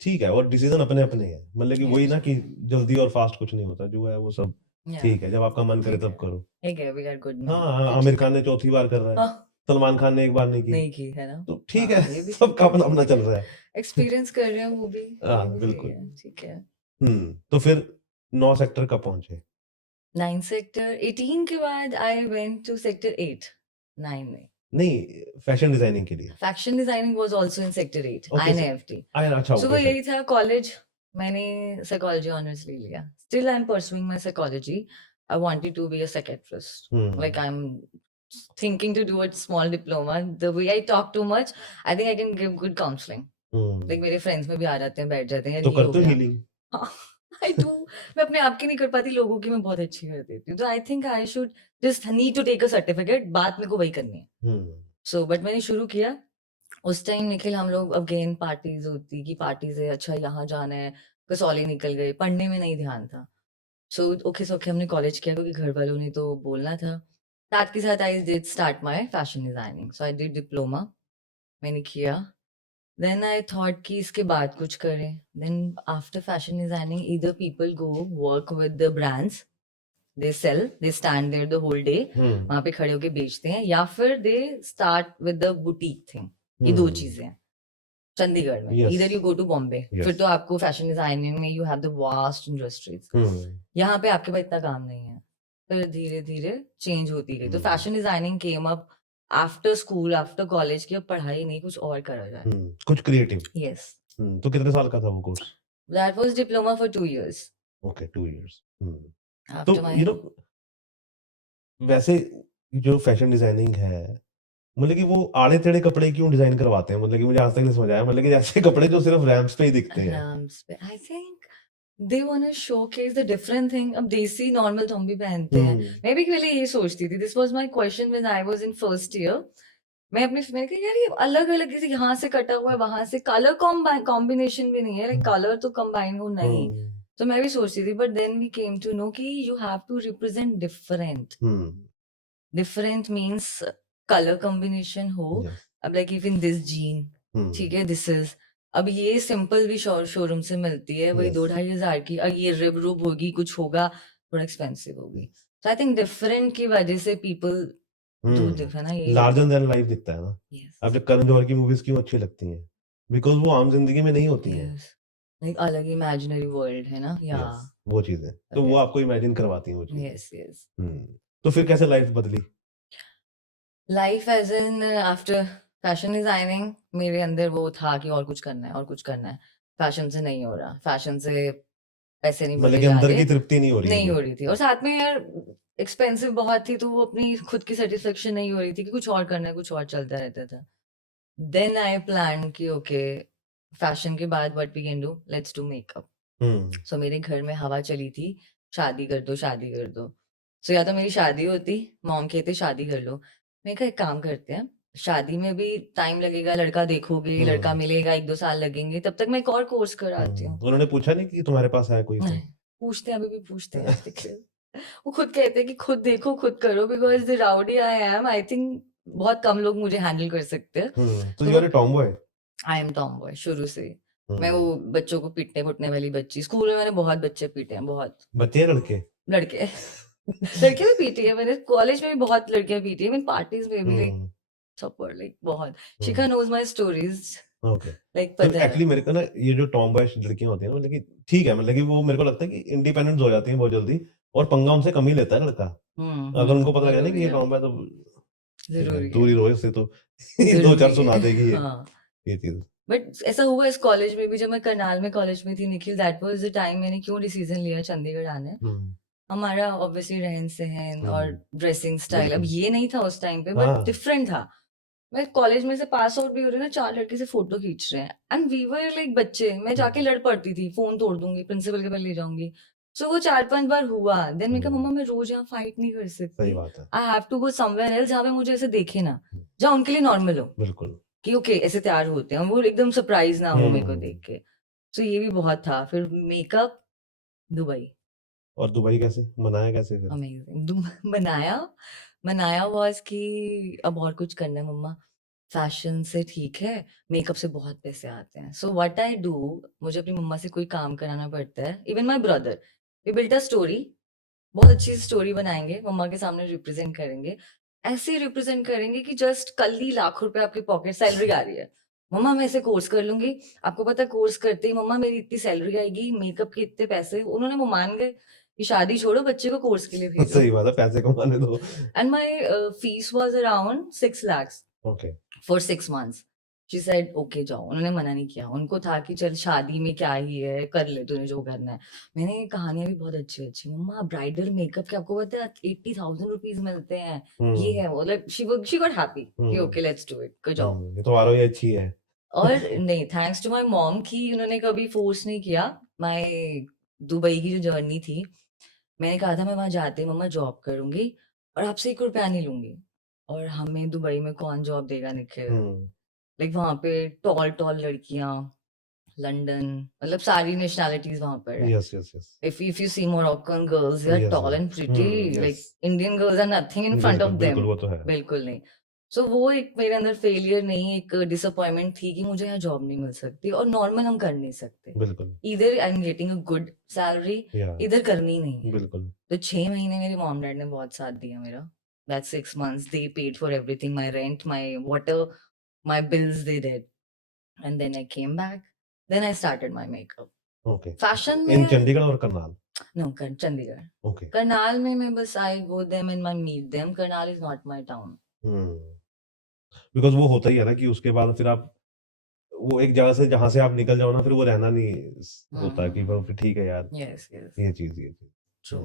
ठीक है, और डिसीजन अपने अपने हैं, मतलब कि वही Yes. ना कि जल्दी और फास्ट कुछ नहीं होता, जो है वो सब Yeah. ठीक है, जब आपका मन करे ठीक तब है। करो। ठीक है, we are good men. हाँ, आमिर खान ने चौथी बार कर रहा है, हाँ, सलमान खान ने एक बार नहीं की, नहीं की है ना। तो ठीक हाँ, है, ये भी सबका अपना अपना चल रहा है। एक्सपीरियंस कर रहे हैं वो भी। हाँ, ये भी सही बिल्कुल। है, ठीक है। तो फिर 9 सेक्टर कब पहुंचे? 9 सेक्टर 18 के बाद आई वेंट टू सेक्टर 8 9 में। नहीं, फैशन डिजाइनिंग के लिए। Fashion designing was also in sector 8 Okay, INFT। अच्छा, So वो okay, यही था कॉलेज, मैंने साइकोलॉजी ऑनर्स ले लिया। Still I am pursuing my psychology. I wanted to be a psychiatrist. Like I'm thinking to do a small diploma. The way I talk too much, I think I can give good counseling. Like मेरे friends में भी आ जाते हैं, बैठ जाते हैं, तो यार ये हो करते हो गया। हीलिंग? हाँ, I do। मैं अपने आप की नहीं कर पाती, लोगों की मैं बहुत अच्छी कर देती हूँ। तो I think I should just need to take a certificate, बात मेरे को वही करनी है। सो बट मैंने शुरू किया उस टाइम। निखिल, हम लोग अगेन पार्टीज होती कि पार्टीज है, अच्छा यहाँ जाना है, कसौली निकल गए, पढ़ने में नहीं ध्यान था। सो ओके सोके हमने कॉलेज किया क्योंकि घर वालों ने तो बोलना था। साथ के साथ I did start my fashion designing. So I did diploma, मैंने किया। देन आई थॉट कि इसके बाद कुछ करें। Then after fashion designing either people go work with the brands, they sell, they stand there the whole day, वहां पे खड़े होके बेचते हैं, या फिर they start with the boutique thing. ये दो चीजें हैं चंडीगढ़ में। Yes. इधर you go to Bombay, Yes. फिर तो आपको फैशन डिजाइनिंग में you have the vast industries. यहाँ पे आपके पास इतना काम नहीं है। फिर धीरे धीरे चेंज होती गई। तो fashion designing came up after school, after college की। अब पढ़ाई नहीं, कुछ और करा जाए। कुछ क्रिएटिव। यस, तो कितने साल का था वो course? That was diploma for 2 years okay, 2 years. तो आफ्टर माय। वैसे जो फैशन डिजाइनिंग है, मतलब कि वो आड़े टेढ़े कपड़े क्यों डिजाइन करवाते हैं? मतलब कि मुझे आज तक नहीं समझ आया, मतलब कि ऐसे कपड़े जो सिर्फ रैम्प्स पे ही दिखते हैं। I think they want to showcase the different thing. अब देसी नॉर्मल तो हम भी पहनते हैं। मैं भी पहले ये सोचती थी, this was my question when I was in first year. मैंने कहा यार ये अलग अलग, किसी यहाँ से कटा हुआ है, वहां से कलर कॉम्बिनेशन भी नहीं है, लाइक कलर तो कंबाइन हो नहीं। तो मैं भी सोचती थी, but then we came to know कि you have to represent different. Different means colour combination हो। अब लाइक इवन दिस जीन, ठीक है, दिस इज, अब ये सिंपल भी शोरूम से मिलती है, वही 2-2.5 हजार की। अब ये रिब रुब होगी, कुछ होगा, थोड़ा एक्सपेंसिव होगी। सो आई थिंक डिफरेंट की वजह से पीपल डू डिफरेंट ना, ये लार्जर देन लाइफ दिखता है ना। Yes. अब करण जौहर की मूवीज क्यों अच्छी लगती हैं? बिकॉज वो आम जिंदगी में नहीं होती हैं। Yes. Like अलग इमेजिनरी वर्ल्ड है ना। या Yes, वो चीजें तो वो आपको इमेजिन करवाती हैं वो चीजें। Yes yes. तो फिर कैसे लाइफ बदली? Life as in after fashion designing, मेरे अंदर वो था कि और कुछ करना है, और कुछ करना है। फैशन से नहीं हो रहा, फैशन से पैसे नहीं मतलब बढ़े कि जा अंदर रहे, की तृप्ति नहीं हो रही नहीं है। हो रही थी। और साथ में यार एक्सपेंसिव बहुत थी, तो वो अपनी खुद की सेटिस्फेक्शन नहीं हो रही थी कि कुछ और करना है, कुछ और चलता रहता था। देन आई प्लान कि ओके फैशन के बाद what we can do, let's do makeup. So मेरे घर में हवा चली थी, शादी कर दो, शादी कर दो। सो या तो मेरी शादी होती, मॉम कहते शादी कर लो। मैं कहा एक काम करते हैं, शादी में भी टाइम लगेगा, लड़का देखोगे, लड़का मिलेगा, 1-2 साल लगेंगे, तब तक मैं एक और कोर्स कराती हूँ। उन्होंने पूछा नहीं कि तुम्हारे पास है कोई? नहीं, पूछते हैं, अभी भी पूछते हैं। वो खुद कहते हैं कि खुद देखो, खुद करो, because the rowdy I am, I think बहुत कम लोग मुझे हैंडल कर सकते हैं। तो you are a tomboy? I am tomboy शुरू से ही। मैं वो हम्म। बच्चों को पीटने वाली बच्ची, स्कूल में मैंने बहुत बच्चे पीटे हैं, बहुत। बच्चे हैं लड़के? लड़के लड़कियां भी पीटी है मैंने, कॉलेज में भी बहुत लड़कियां पीटी है, पार्टीज में भी, लाइक हम्म। सपोर्ट, लाइक बहुत। Shikha hmm. Knows my stories, okay. Like तो पता है। एक्चुअली मेरे को ना ये जो टॉम बॉय लड़कियां होती है ना, मतलब कि ठीक है, मतलब कि वो मेरे को लगता है कि इंडिपेंडेंट हो जाती हैं बहुत जल्दी, और पंगा उनसे कम ही लेता है लड़का। अगर उनको पता लगे ना कि जरूरी ये है, टॉम बॉय, तो ठीक है, जरूरी दूर है, ही रहो इससे तो। ये दो चार जरूरी सुना है। देगी हाँ, ये चीज। बट ऐसा हुआ इस कॉलेज में भी, जब मैं करनाल में कॉलेज में थी Nikhil, that was the time मैंने क्यों डिसीजन लिया चंडीगढ़ आने। हम्म। हमारा ऑब्वियसली रहन सहन और हम्म। ड्रेसिंग स्टाइल अब बिल्कुल। ये नहीं था उस टाइम पे, बट हाँ। डिफरेंट था। मैं कॉलेज में से पास आउट भी हो रही हूँ ना, 4 लड़के से फोटो खींच रहे हैं, एंड वी वर लाइक बच्चे, मैं जाके लड़ पड़ती थी, फोन तोड़ दूंगी, प्रिंसिपल के पास ले जाऊंगी। सो वो 4-5 बार हुआ, देन मैं कहा हम्म। मम्मा मैं रोज यहाँ फाइट नहीं कर सही सकती, बात है। I have to go somewhere else जहाँ पे मुझे ऐसे देखे ना, हम्म। जहाँ उनके लिए नॉर्मल हो बिल्कुल। कि ओके ऐसे तैयार होते हैं, वो एकदम सरप्राइज ना हो मेरे को हम्म। देख के। सो ये भी बहुत था। फिर मेकअप, दुबई, और दुबई कैसे मनाया, कैसे फिर? अमेजिंग। बनाया बनाया वाज कि अब और कुछ करना है मम्मा, फैशन से ठीक है, मेकअप से बहुत पैसे आते हैं, सो व्हाट आई डू, मुझे अपनी मम्मा से कोई काम कराना पड़ता है, even my brother, we built a story, बहुत अच्छी स्टोरी बनाएंगे, मम्मा के सामने रिप्रेजेंट करेंगे, ऐसे रिप्रेजेंट करेंगे कि जस्ट कल ही लाख रुपए आपकी पॉकेट सैलरी आ रही है, मम्मा मैं ऐसे कोर्स कर लूंगी, आपको पता है कोर्स करते ही मम्मा मेरी इतनी सैलरी आएगी, मेकअप के इतने पैसे, उन्होंने वो मान गए कि शादी छोड़ो, बच्चे को कोर्स के लिए भेजो। सही बात है, पैसे कमाने दो। And my fees was around 6 lakhs okay. For 6 months। She said okay जाओ, उन्होंने मना नहीं किया, उनको था कि चल शादी में क्या ही है, कर ले तूने जो करना है। मैंने ये कहानियां भी बहुत अच्छी अच्छी, मम्मा ब्राइडल मेकअप के आपको पता है 80,000 रुपीज मिलते हैं, ये हम्म। है वो, लाइक शी गॉट हैप्पी कि hmm. Okay let's do it, go जाओ। ये तो आरओआई अच्छी है। और नहीं, थैंक्स टू माय मॉम कि उन्होंने कभी फोर्स नहीं किया। माय दुबई की जो जर्नी थी, मैंने कहा था मैं वहां जाते ही मम्मा जॉब करूंगी और आपसे 1 रुपया नहीं लूंगी, और हमें दुबई में कौन जॉब देगा निखिल, हम्म। लाइक वहां पे टॉल टॉल लड़कियां, लंदन, मतलब सारी नेशनैलिटीज वहां पर है। Yes, yes, yes. if you see Moroccan girls, they are yes, tall yes. and pretty, yes. like Indian girls are nothing in front बिल्कुल, of them। बिल्कुल, वो तो है। बिल्कुल नहीं। सो वो एक मेरे अंदर फेलियर नहीं, एक डिसअपॉइंटमेंट थी कि मुझे यहाँ जॉब नहीं मिल सकती, और नॉर्मल हम कर नहीं सकते, बिल्कुल। इधर I am getting a good salary, या इधर करनी नहीं है। बिल्कुल। तो 6 महीने मेरे मॉम डैड ने बहुत साथ दिया मेरा, that 6 months they paid for everything, my rent, my water, my bills they did, and then I came back, then I started my makeup। Okay. Fashion in में चंडीगढ़ और करनाल? नो, चंडीगढ़। ओके। करनाल में मैं बस I go them and I meet them, Karnal is not my town. Hmm. Because वो होता ही है ना कि उसके बाद फिर आप वो एक जगह से जहां से आप निकल जाओ ना, फिर वो रहना नहीं होता कि फिर ठीक है यार, यस यस, ये चीज। ट्रू।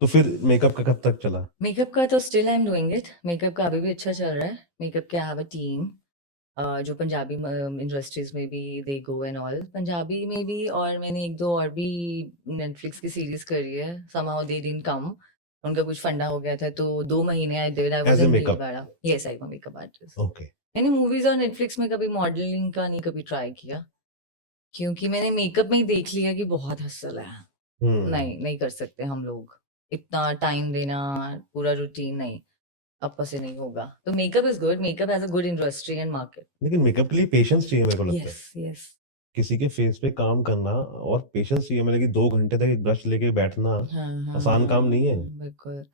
तो फिर मेकअप का कब तक चला? मेकअप का तो still I am doing it, makeup का अभी भी अच्छा चल रहा है। मेकअप के आई हैव अ टीम, जो पंजाबी इंडस्ट्रीज में भी दे गो एंड ऑल, पंजाबी में भी, और मैंने एक दो और भी नेटफ्लिक्स की सीरीज करी है, somehow they didn't come, उनका कुछ फंडा हो गया था, तो 2 महीने I was as a in makeup? Bhilwara. Yes, I am makeup artist. Okay. मैंने मूवीज और नेटफ्लिक्स में कभी मॉडलिंग का नहीं कभी ट्राई किया, क्योंकि मैंने मेकअप में ही देख लिया कि बहुत हसल है, हम्म। नहीं नहीं कर सकते हम लोग, इतना टाइम देना, पूरा रूटीन नहीं, आपस से नहीं होगा। तो makeup is good, makeup has a good industry and market. लेकिन मेकअप के लिए पेशेंस चाहिए, मेरे को लगता है। Yes yes. किसी के फेस पे काम करना और पेशेंस चाहिए, मतलब कि 2 घंटे तक एक ब्रश लेके बैठना हाँ हाँ आसान काम नहीं है। बिल्कुल।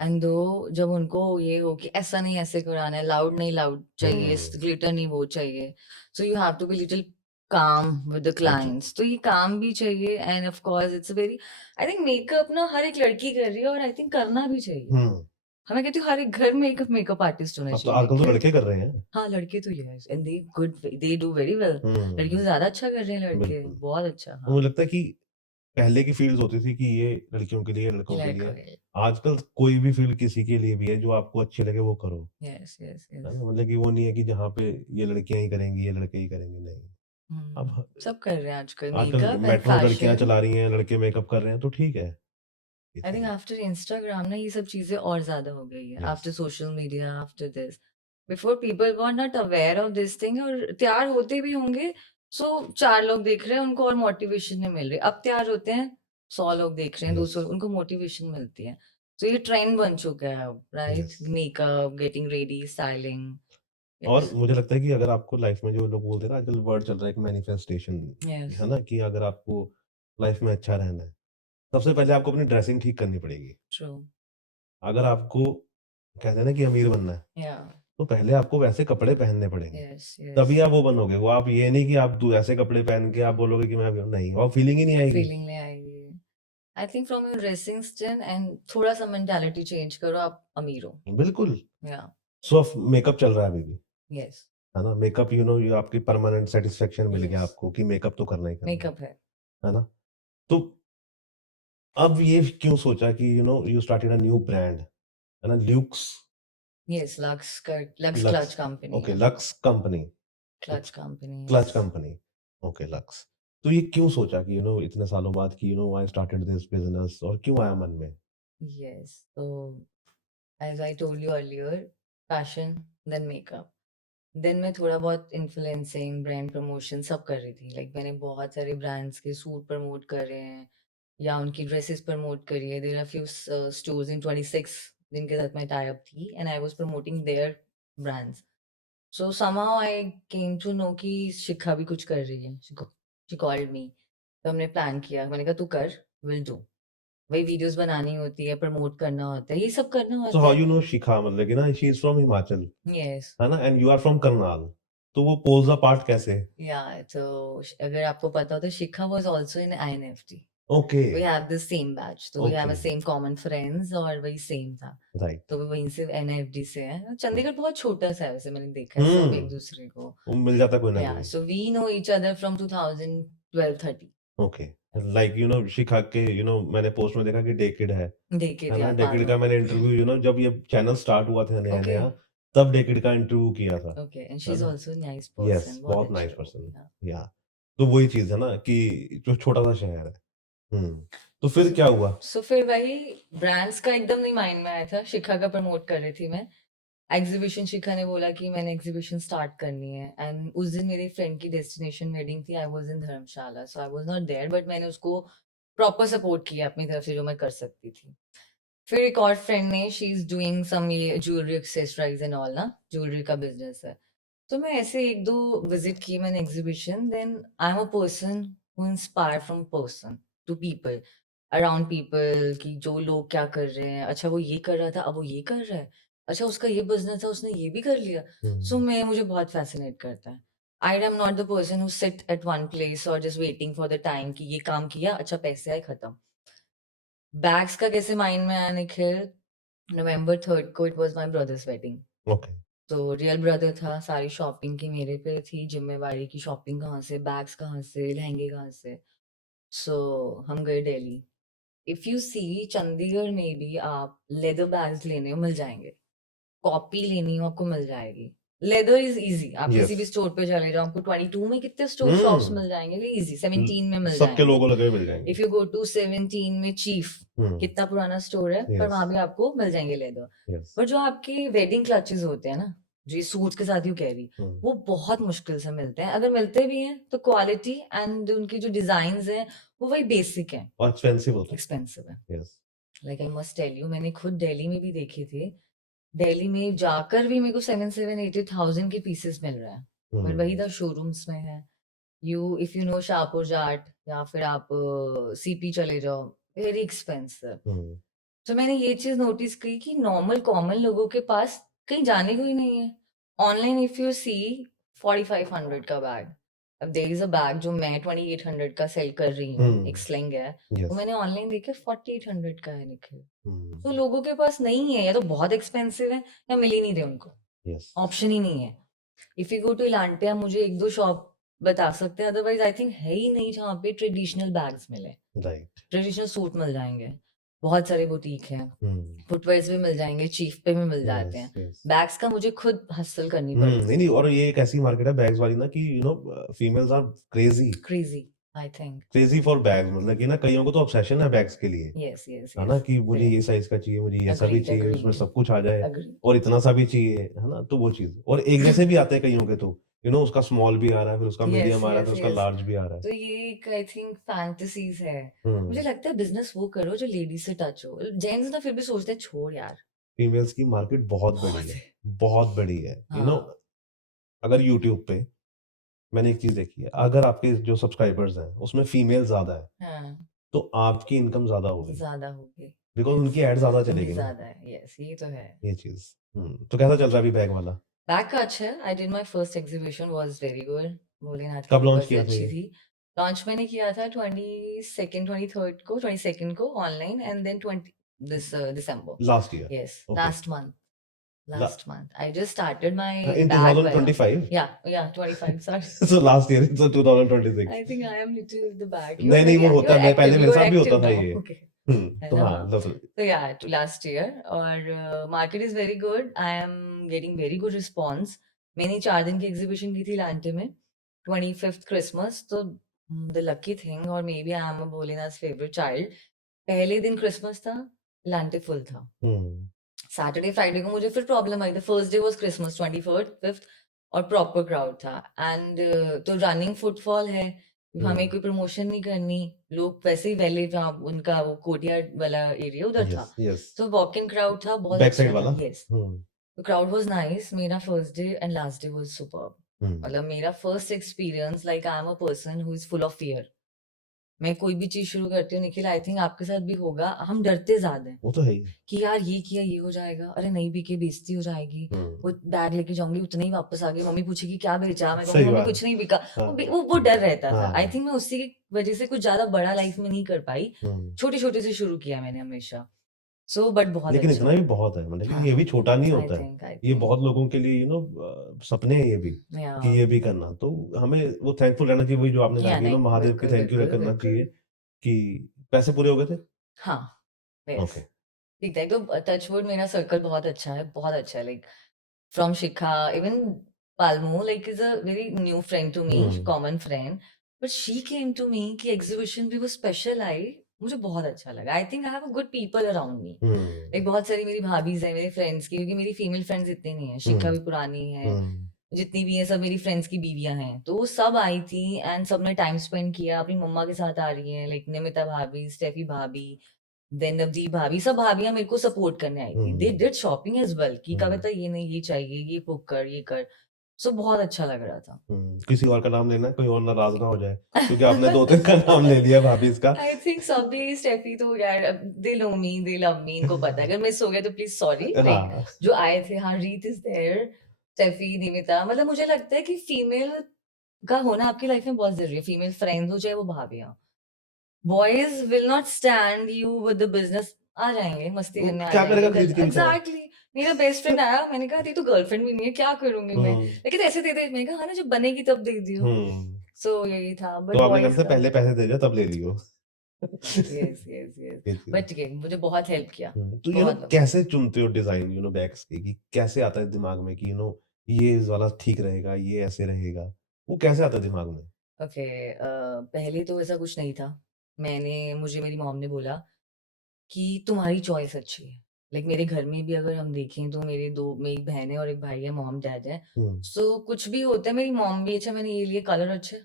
एंड दो जब उनको ये हो कि ऐसा नहीं ऐसे कराना है, लाउड नहीं लाउड चाहिए, हम्म। ग्लिटर नहीं वो चाहिए, so you have to be little calm with the clients, तो ये काम भी चाहिए, and of course it's very, I think makeup ना हर एक लड़की कर रही है, और आई थिंक करना भी चाहिए। हम्म। हमें कहती हूँ हर एक घर में एक मेकअप आर्टिस्ट होना अब तो चाहिए आजकल तो निखिल। लड़के कर रहे हैं। हाँ लड़के तो yes, and they good, they do very well, लड़कियों से ज्यादा अच्छा कर रहे हैं लड़के, बिल्कुल। बहुत अच्छा। तो हाँ, मुझे लगता है कि पहले की फील्ड होती थी कि ये लड़कियों के लिए, लड़कों के लड़का, लिए। आजकल कोई भी फील्ड किसी के लिए भी है, जो आपको अच्छी लगे वो करो। यस यस है यस। ना, मतलब कि वो नहीं है कि जहाँ पे ये लड़कियां ही करेंगी, ये लड़के ही करेंगे, नहीं। अब सब कर रहे हैं आजकल आजकल मेकअप एंड मेट्रो लड़कियां फैशन। चला रही हैं, लड़के मेकअप कर रहे हैं, तो ठीक है ये आई थिंक चीज। आफ्टर इंस्टाग्राम ना ये सब चीजें और ज्यादा हो गई है, yes. After social media, after this, before people were not aware of this thing, और तैयार होते भी होंगे, सो 4 लोग देख रहे हैं उनको और मोटिवेशन नहीं मिल रही, अब तैयार होते हैं 100 लोग देख रहे हैं, यस। 200, उनको मोटिवेशन मिलती है। तो ये ट्रेंड बन चुका है अब, right, yes. Makeup, getting ready, styling, और Yes. मुझे लगता है कि अगर आपको लाइफ में जो लोग बोलते हैं ना आजकल वर्ड चल रहा है एक मैनिफेस्टेशन, Yes. है ना, कि अगर आपको लाइफ में अच्छा रहना है सबसे पहले आपको अपनी ड्रेसिंग ठीक करनी पड़ेगी। True. अगर आपको कहते हैं ना कि अमीर बनना है Yeah. तो पहले आपको वैसे कपड़े पहनने पड़ेंगे, Yes. तभी Yes. आप वो बनोगे। वो आप ये नहीं कि आप ऐसे कपड़े पहन के आप बोलोगे कि मैं अभी नहीं, वो फीलिंग ही नहीं आएगी। Feeling ले आएगी. I think from your dressing style and थोड़ा सा mentality change करो, आप अमीर हो. बिल्कुल। Yeah. सो मेकअप चल रहा है अभी भी, Yes. है ना, मेकअप ये आपकी परमानेंट सेटिस्फेक्शन मिल गया Yes. आपको कि मेकअप तो करना ही करना Makeup है. है ना। तो अब ये क्यों सोचा कि you started a new brand, है ना, Luke's Yes. Lux lux Clutch Company. Okay lux company, Clutch Company. Clutch Yes. Company, okay lux. तो ये क्यों सोचा कि इतने सालों बाद कि आई स्टार्टेड दिस बिजनेस, और क्यों आया मन में? Yes. So as I told you earlier, fashion then makeup. Then मैं थोड़ा बहुत इन्फ्लुएंसिंग ब्रांड प्रमोशन सब कर रही थी। लाइक मैंने बहुत सारे ब्रांड्स के सूट प्रमोट कर रहे हैं या उनकी ड्रेसेस प्रमोट करी है। There are few stores in 26 जिनके साथ मैं टाई अप थी and I was promoting their brands. So somehow I came to know कि शिखा भी कुछ कर रही है। शी कॉल्ड मी, तो हमने प्लान किया। मैंने कहा तू कर, विल डू। वही वीडियोस बनानी होती है, प्रमोट करना होता है, ये सब करना सो होता हाउ है। शिखा, मतलब कि ना she is from Himachal, yes है ना, and you are from Karnal, तो वो पोल्स अपार्ट कैसे? या तो अगर आपको पता हो तो Shikha was also in INFT. Okay, We have the same batch, तो we have a okay, same common friends और वही सेम था। राइट, तो वो वहीं से NFD से है। चंडीगढ़ बहुत छोटा सा है वैसे, मैंने देखा है सब एक दूसरे को। वो मिल जाता कोई ना Yeah, कोई। so we know each other from 2012-13. Okay, like Shikha के मैंने पोस्ट में देखा कि डेकिड है Decade, ना, yeah, डेकिड का Paro. मैंने इंटरव्यू जब ये चैनल स्टार्ट हुआ था नया Okay, नया, तब डेकिड का इंटरव्यू किया था, okay, and है she's ना। also a nice yes, person. बहुत बहुत अच्छी नाइस है वो। Person, Yeah. या तो वही चीज है ना कि जो छोटा सा शहर है। तो फिर क्या हुआ? So फिर वही ब्रांड्स का एकदम नहीं माइंड में आया था। शिखा का प्रमोट कर रही थी मैं। एग्जीबिशन शिखा ने बोला कि मैंने एग्जीबिशन स्टार्ट करनी है एंड उस दिन मेरी फ्रेंड की डेस्टिनेशन वेडिंग थी। I was in Dharamshala, so I was not there, but मैंने उसको प्रॉपर सपोर्ट किया अपनी तरफ से जो मैं कर सकती थी। फिर एक और फ्रेंड ने, शी इज डूइंग सम ये ज्वेलरी एक्सेसरीज एंड ऑल ना, ज्वेलरी का बिजनेस है। तो मैं ऐसे एक दो विजिट की मैंने exhibition. Then I am a person who inspire from person to people around people, कि जो लोग क्या कर रहे हैं। अच्छा वो ये कर रहा था, अब वो ये कर रहा है। अच्छा उसका ये बिजनेस था, उसने ये भी कर लिया। सो मैं, मुझे बहुत फैसिनेट करता है। I am not the person who sit at one place और just waiting for the time कि ये काम किया, अच्छा पैसे आए, खत्म। बैग्स का कैसे माइंड में आया निखिल? नवंबर 3rd को it was my brothers wedding. Okay, तो रियल ब्रदर था, सारी शॉपिंग की मेरे पे थी जिम्मेवारी की। शॉपिंग कहाँ से, बैग्स कहाँ से, लहंगे कहाँ से। सो हम गए दिल्ली। इफ यू सी, चंडीगढ़ में भी आप लेदर बैग्स लेने को मिल जाएंगे, कॉपी लेनी हो आपको मिल जाएगी। लेदर इज इजी, आप किसी भी यस, स्टोर पे चले जाओ, आपको 22 में कितने स्टोर शॉप्स मिल जाएंगे, इजी। 17 में मिल सबके जाएंगे। लोगो लगे हुए मिल जाएंगे। इफ यू गो टू 17 में चीफ, कितना पुराना स्टोर है, पर Yes. वहां भी आपको मिल जाएंगे लेदर। यस, पर जो आपके वेडिंग क्लचेस होते हैं ना, जो ये सूट्स के साथ यू कैरी, वो बहुत मुश्किल से मिलते हैं। अगर मिलते भी हैं तो क्वालिटी एंड उनकी जो डिजाइन हैं वो वही बेसिक हैं, और एक्सपेंसिव होते हैं। एक्सपेंसिव है। Yes, like I must tell you, मैंने खुद दिल्ली में भी देखे थे। दिल्ली में जाकर भी मेरे को 7-8,000 के पीसेस मिल रहा है, पर वही था शोरूम्स में है। You if you no Shahpur Jat या फिर आप सीपी चले जाओ, वेरी एक्सपेंसिव। तो मैंने ये चीज नोटिस की कि नॉर्मल कॉमन लोगों के पास कहीं जाने को ही नहीं है। ऑनलाइन इफ यू सी 4500 का बैग, अब देयर इज अ बैग जो मैं 2800 का सेल कर रही हूँ, एक स्लिंग है, वो मैंने ऑनलाइन देखे 4800 का है निखिल। तो लोगों के पास नहीं है, या तो बहुत एक्सपेंसिव है या मिल ही नहीं रहे उनको, यस, ऑप्शन ही नहीं है। इफ यू गो टू इलांटे, आप मुझे एक दो शॉप बता सकते हैं, अदरवाइज आई थिंक है ही नहीं जहाँ पे ट्रेडिशनल बैग्स मिले। राइट, ट्रेडिशनल सूट मिल जाएंगे, बहुत सारे बुटीक हैं, फुटवेयर्स भी मिल जाएंगे, चीफ पे भी मिल जाते हैं। यस, बैग्स का मुझे खुद हसल करनी पड़ी, नहीं नहीं, और ये एक ऐसी मार्केट है बैग्स वाली ना कि females are crazy crazy I think. Crazy for bags, मतलब कि ना कईयों को तो ऑब्सेशन है बैग्स के लिए, यस यस है ना, कि मुझे ये साइज का चाहिए, मुझे ये सा भी चाहिए, उसमें सब कुछ आ जाए, और इतना सा भी चाहिए, है ना। तो वो चीज, और एक जैसे भी आते हैं कईयों के, तो उसका स्मॉल भी आ रहा है, फिर उसका मीडियम आ रहा है, फिर उसका लार्ज भी आ रहा है। तो ये एक आई थिंक फैंटेसीज है। मुझे लगता है बिजनेस वो करो जो लेडीज से टच हो। जेंट्स ना फिर भी सोचते हैं छोड़ यार। फीमेल्स की मार्केट बहुत बड़ी है, बहुत बड़ी है। अगर यूट्यूब पे मैंने एक चीज देखी है, अगर आपके जो सब्सक्राइबर्स हैं उसमें फीमेल ज्यादा है हाँ, तो आपकी इनकम ज्यादा होगी, ज़्यादा होगी। बिकॉज उनकी यस, एड ज्यादा उनकी चलेगी ना। ज़्यादा है। यस, ये तो है। ये चीज। तो कैसा चल रहा है अभी बैग वाला? बैग का अच्छा है। आई did my first exhibition, was very good. Bholenath की कब कृपा लॉन्च से किया था अच्छी ये? थी। लॉन्च मैंने किया था 22nd को ऑनलाइन, एंड देन 20 दिस दिसंबर। Last year? Yes, okay. last month. I just started my in bag wala. 2025? Yeah, 25. Sorry. so last year, so 2026? I think I am little the back. नहीं नहीं, वो होता You're है, मैं पहले active. मेरे You're साथ भी होता active था now. ये। Okay. है तो ना? हाँ So yeah, to last year, और market is very good. I am getting very good response. मैंने 4 दिन की एग्जीबिशन की थी लांटे में, 25th क्रिसमस। तो the lucky thing, और maybe I am a Bholenath favorite child, पहले दिन क्रिसमस था, लांटे फुल था। सैटरडे फ्राइडे को मुझे फिर problem I. The first day was Christmas, 24th 5th, और प्रॉपर क्राउड था। एंड तो रनिंग फुटफॉल है, हमें कोई प्रमोशन नहीं करनी, लोग वैसे ही वैले जहाँ उनका वो कोटियार्ड वाला एरिया उधर था, यस यस, तो वॉक इन क्राउड था, बहुत बैक अच्छा साइड था। वाला। Yes, the crowd was nice. मेरा first day and last day was superb. मतलब मेरा first experience, like I am a person who is full of fear. मैं कोई भी चीज शुरू करती हूँ निखिल, आई थिंक आपके साथ भी होगा, हम डरते ज्यादा हैं वो तो है ही। कि यार ये किया ये हो जाएगा, अरे नहीं बिके बेइज्जती हो जाएगी, वो बैग लेके जाऊंगी उतने ही वापस आ गई, मम्मी पूछेगी क्या बेचा, मैं कहूंगी सही मम्मी बात। कुछ नहीं बिका। हाँ वो डर रहता था। आई हाँ। थिंक मैं उसी की वजह से कुछ ज्यादा बड़ा लाइफ में नहीं कर पाई, छोटे छोटे से शुरू किया मैंने हमेशा। सो बट बहुत लेकिन अच्छा। इतना भी बहुत है, मतलब कि हाँ, ये भी छोटा नहीं आई होता है। थिंक ये बहुत लोगों के लिए सपने हैं ये भी, कि ये भी करना। तो हमें वो थैंकफुल रहना चाहिए, वही जो आपने कहा कि नहीं, महादेव के बिल्कुल थैंक यू बिल्कुल करना चाहिए बिल्कुल। कि पैसे पूरे हो गए थे। हाँ, यस, ओके। ठीक है। तो टचवुड मेरा सर्कल बहुत अच्छा है, बहुत अच्छा है। Like from Shikha, even Palmu, like is a very new friend to me, common friend. But she came to me कि exhibition भी वो special आई, मुझे बहुत अच्छा लगा। I think I have a good people around me. Like बहुत सारी मेरी भाभीज हैं मेरे फ्रेंड्स की, क्योंकि मेरी फीमेल फ्रेंड्स इतनी नहीं है। शिखा भी पुरानी है, जितनी भी है सब मेरी फ्रेंड्स की बीवियां हैं, तो वो सब आई थी एंड सबने टाइम स्पेंड किया। अपनी मम्मा के साथ आ रही हैं, लाइक निमिता भाभी, स्टेफी भाभी, देन नवदीप भाभी, सब भाभियां मेरे को सपोर्ट करने आई थी। They did shopping as well कि कविता ये नहीं ये चाहिए, ये कुक कर, ये कर। सो बहुत अच्छा लग रहा था। किसी और का नाम लेना, कोई और नाराज ना हो जाए, क्योंकि आपने 2-3 का नाम ले लिया भाभी इसका। आई थिंक सभी स्टेफी तो यार they know me, they love me, इनको पता है। अगर मिस हो गया तो प्लीज सॉरी। लाइक हाँ जो आए थे, हाँ, रीत इज देयर, स्टेफी, निमिता। मतलब मुझे लगता है कि फीमेल का होना आपकी लाइफ में बहुत जरूरी है। फीमेल फ्रेंड्स हो चाहे वो भाभियां, boys will not stand you with the business. आ जाएंगे मस्ती करने, आ क्या करेगा जाएंगे। खरीद के बेचारा? एग्जैक्टली। मेरा बेस्ट फ्रेंड आया, मैंने कहा तेरी तो गर्लफ्रेंड भी नहीं है, क्या करूंगी मैं, लेकिन ऐसे दे दे। मैंने कहा हाँ ना, जब बनेगी तब दे दियो। सो यही था। तो बट आपने कहा बॉयज था का पहले पैसे दे दे तब ले लियो। यस यस यस, ये चीज़। बट मुझे बहुत हेल्प किया, तो बहुत। कैसे चुनते हो डिजाइन बैग्स के, कि कैसे आता है दिमाग में कि ये वाला ठीक रहेगा, ये ऐसे रहेगा, वो कैसे आता है दिमाग में? ओके, पहले तो ऐसा कुछ नहीं था। मुझे मेरी मॉम ने बोला कि तुम्हारी चॉइस अच्छी है। लाइक मेरे घर में भी अगर हम देखें तो मेरी बहन है और एक भाई है, मॉम डैड है। सो कुछ भी होता है, मेरी मॉम भी अच्छा मैंने ये लिए कलर अच्छा है,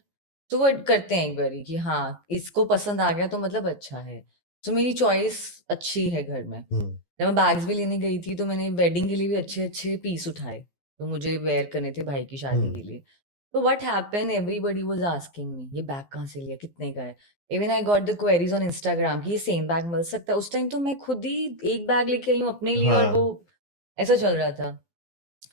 तो वो करते हैं एक बारी कि हाँ इसको पसंद आ गया तो मतलब अच्छा है। तो मेरी चॉइस अच्छी है घर में। जब मैं बैग्स भी लेने गई थी तो मैंने वेडिंग के लिए भी अच्छे अच्छे पीस उठाए, तो मुझे वेयर करने थे भाई की शादी के लिए। तो what happened, everybody was asking me ये बैग कहाँ से लिया, कितने का है। Even I got the queries on Instagram कि ये सेम बैग मिल सकता है। उस टाइम तो मैं खुद ही एक बैग लेके आई हूँ अपने लिए, और वो हाँ। ऐसा चल रहा था।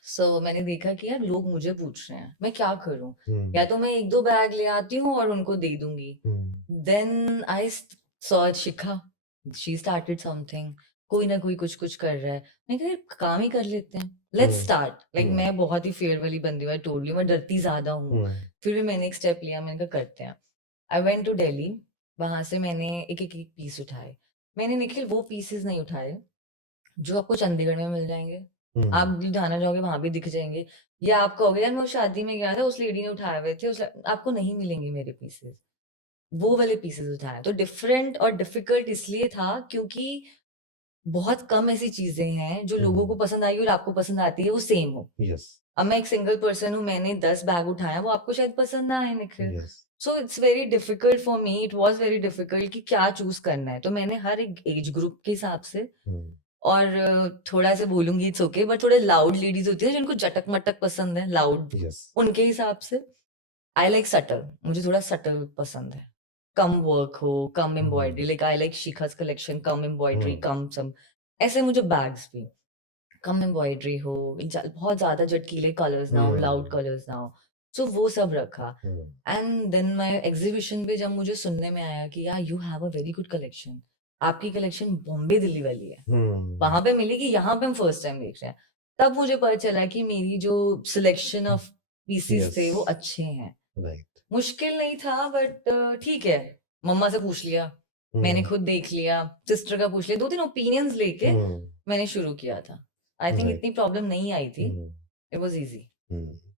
सो मैंने देखा कि यार लोग मुझे पूछ रहे हैं, मैं क्या करूं, या तो मैं 1-2 बैग ले आती हूँ और उनको दे दूंगी। Then I saw Shikha, she started something, कोई ना कोई कुछ कुछ कर रहा है। मैं कहा यार काम ही कर लेते हैं, लेट्स स्टार्ट। लाइक मैं बहुत ही फेयर वाली बंदी हूँ, आई टोल्ड यू, मैं डरती ज्यादा हूँ। फिर भी मैंने एक स्टेप लिया, मैंने कहा करते हैं। आई वेंट टू दिल्ली, वहां से मैंने एक एक एक पीस उठाए। मैंने निखिल वो पीसेस नहीं उठाए जो आपको चंडीगढ़ में मिल जाएंगे, आप भी जाना चाहोगे वहां भी दिख जाएंगे, या आप कहोगे यार मैं उस शादी में गया था उस लेडी ने उठाए हुए थे, आपको नहीं मिलेंगे मेरे पीसेस। वो वाले पीसेस उठाए। तो डिफरेंट और डिफिकल्ट इसलिए था क्योंकि बहुत कम ऐसी चीजें हैं जो लोगों को पसंद आएगी और आपको पसंद आती है वो सेम हो। यस अब मैं एक सिंगल पर्सन हूँ, मैंने 10 बैग उठाया, वो आपको शायद पसंद ना आए Nikhil. Yes so it's very difficult for me, it was very difficult कि क्या चूज करना है। तो मैंने हर एक एज ग्रुप के हिसाब से और थोड़ा सा बोलूंगी इट्स ओके, बट थोड़े लाउड लेडीज होती है जिनको जटक मटक पसंद है, लाउड, यस उनके हिसाब से आई लाइक सटल, मुझे थोड़ा सटल पसंद है, कम वर्क हो, कम embroidery, like I like Shikha's collection, कम एम्ब्रॉयडरी, कम सम, ऐसे मुझे बैग्स भी कम एम्ब्रॉयडरी हो, बहुत ज्यादा झटकीले कलर्स ना हो, लाउड कलर्स ना हो, सो वो सब रखा। एंड देन मैं एग्जीबिशन पे जब मुझे सुनने में आया कि यार you have a very good collection, आपकी कलेक्शन बॉम्बे दिल्ली वाली है, वहां पे मिली कि यहाँ पे हम फर्स्ट टाइम देख रहे हैं, तब मुझे पता चला कि मेरी जो सिलेक्शन ऑफ पीसीस थे वो अच्छे हैं। राइट मुश्किल नहीं था, बट ठीक है, मम्मा से पूछ लिया, मैंने खुद देख लिया, सिस्टर का पूछ लिया, 2-3 ओपिनियंस लेके मैंने शुरू किया था। I think Right. इतनी प्रॉब्लम नहीं आई थी, इट वाज इजी।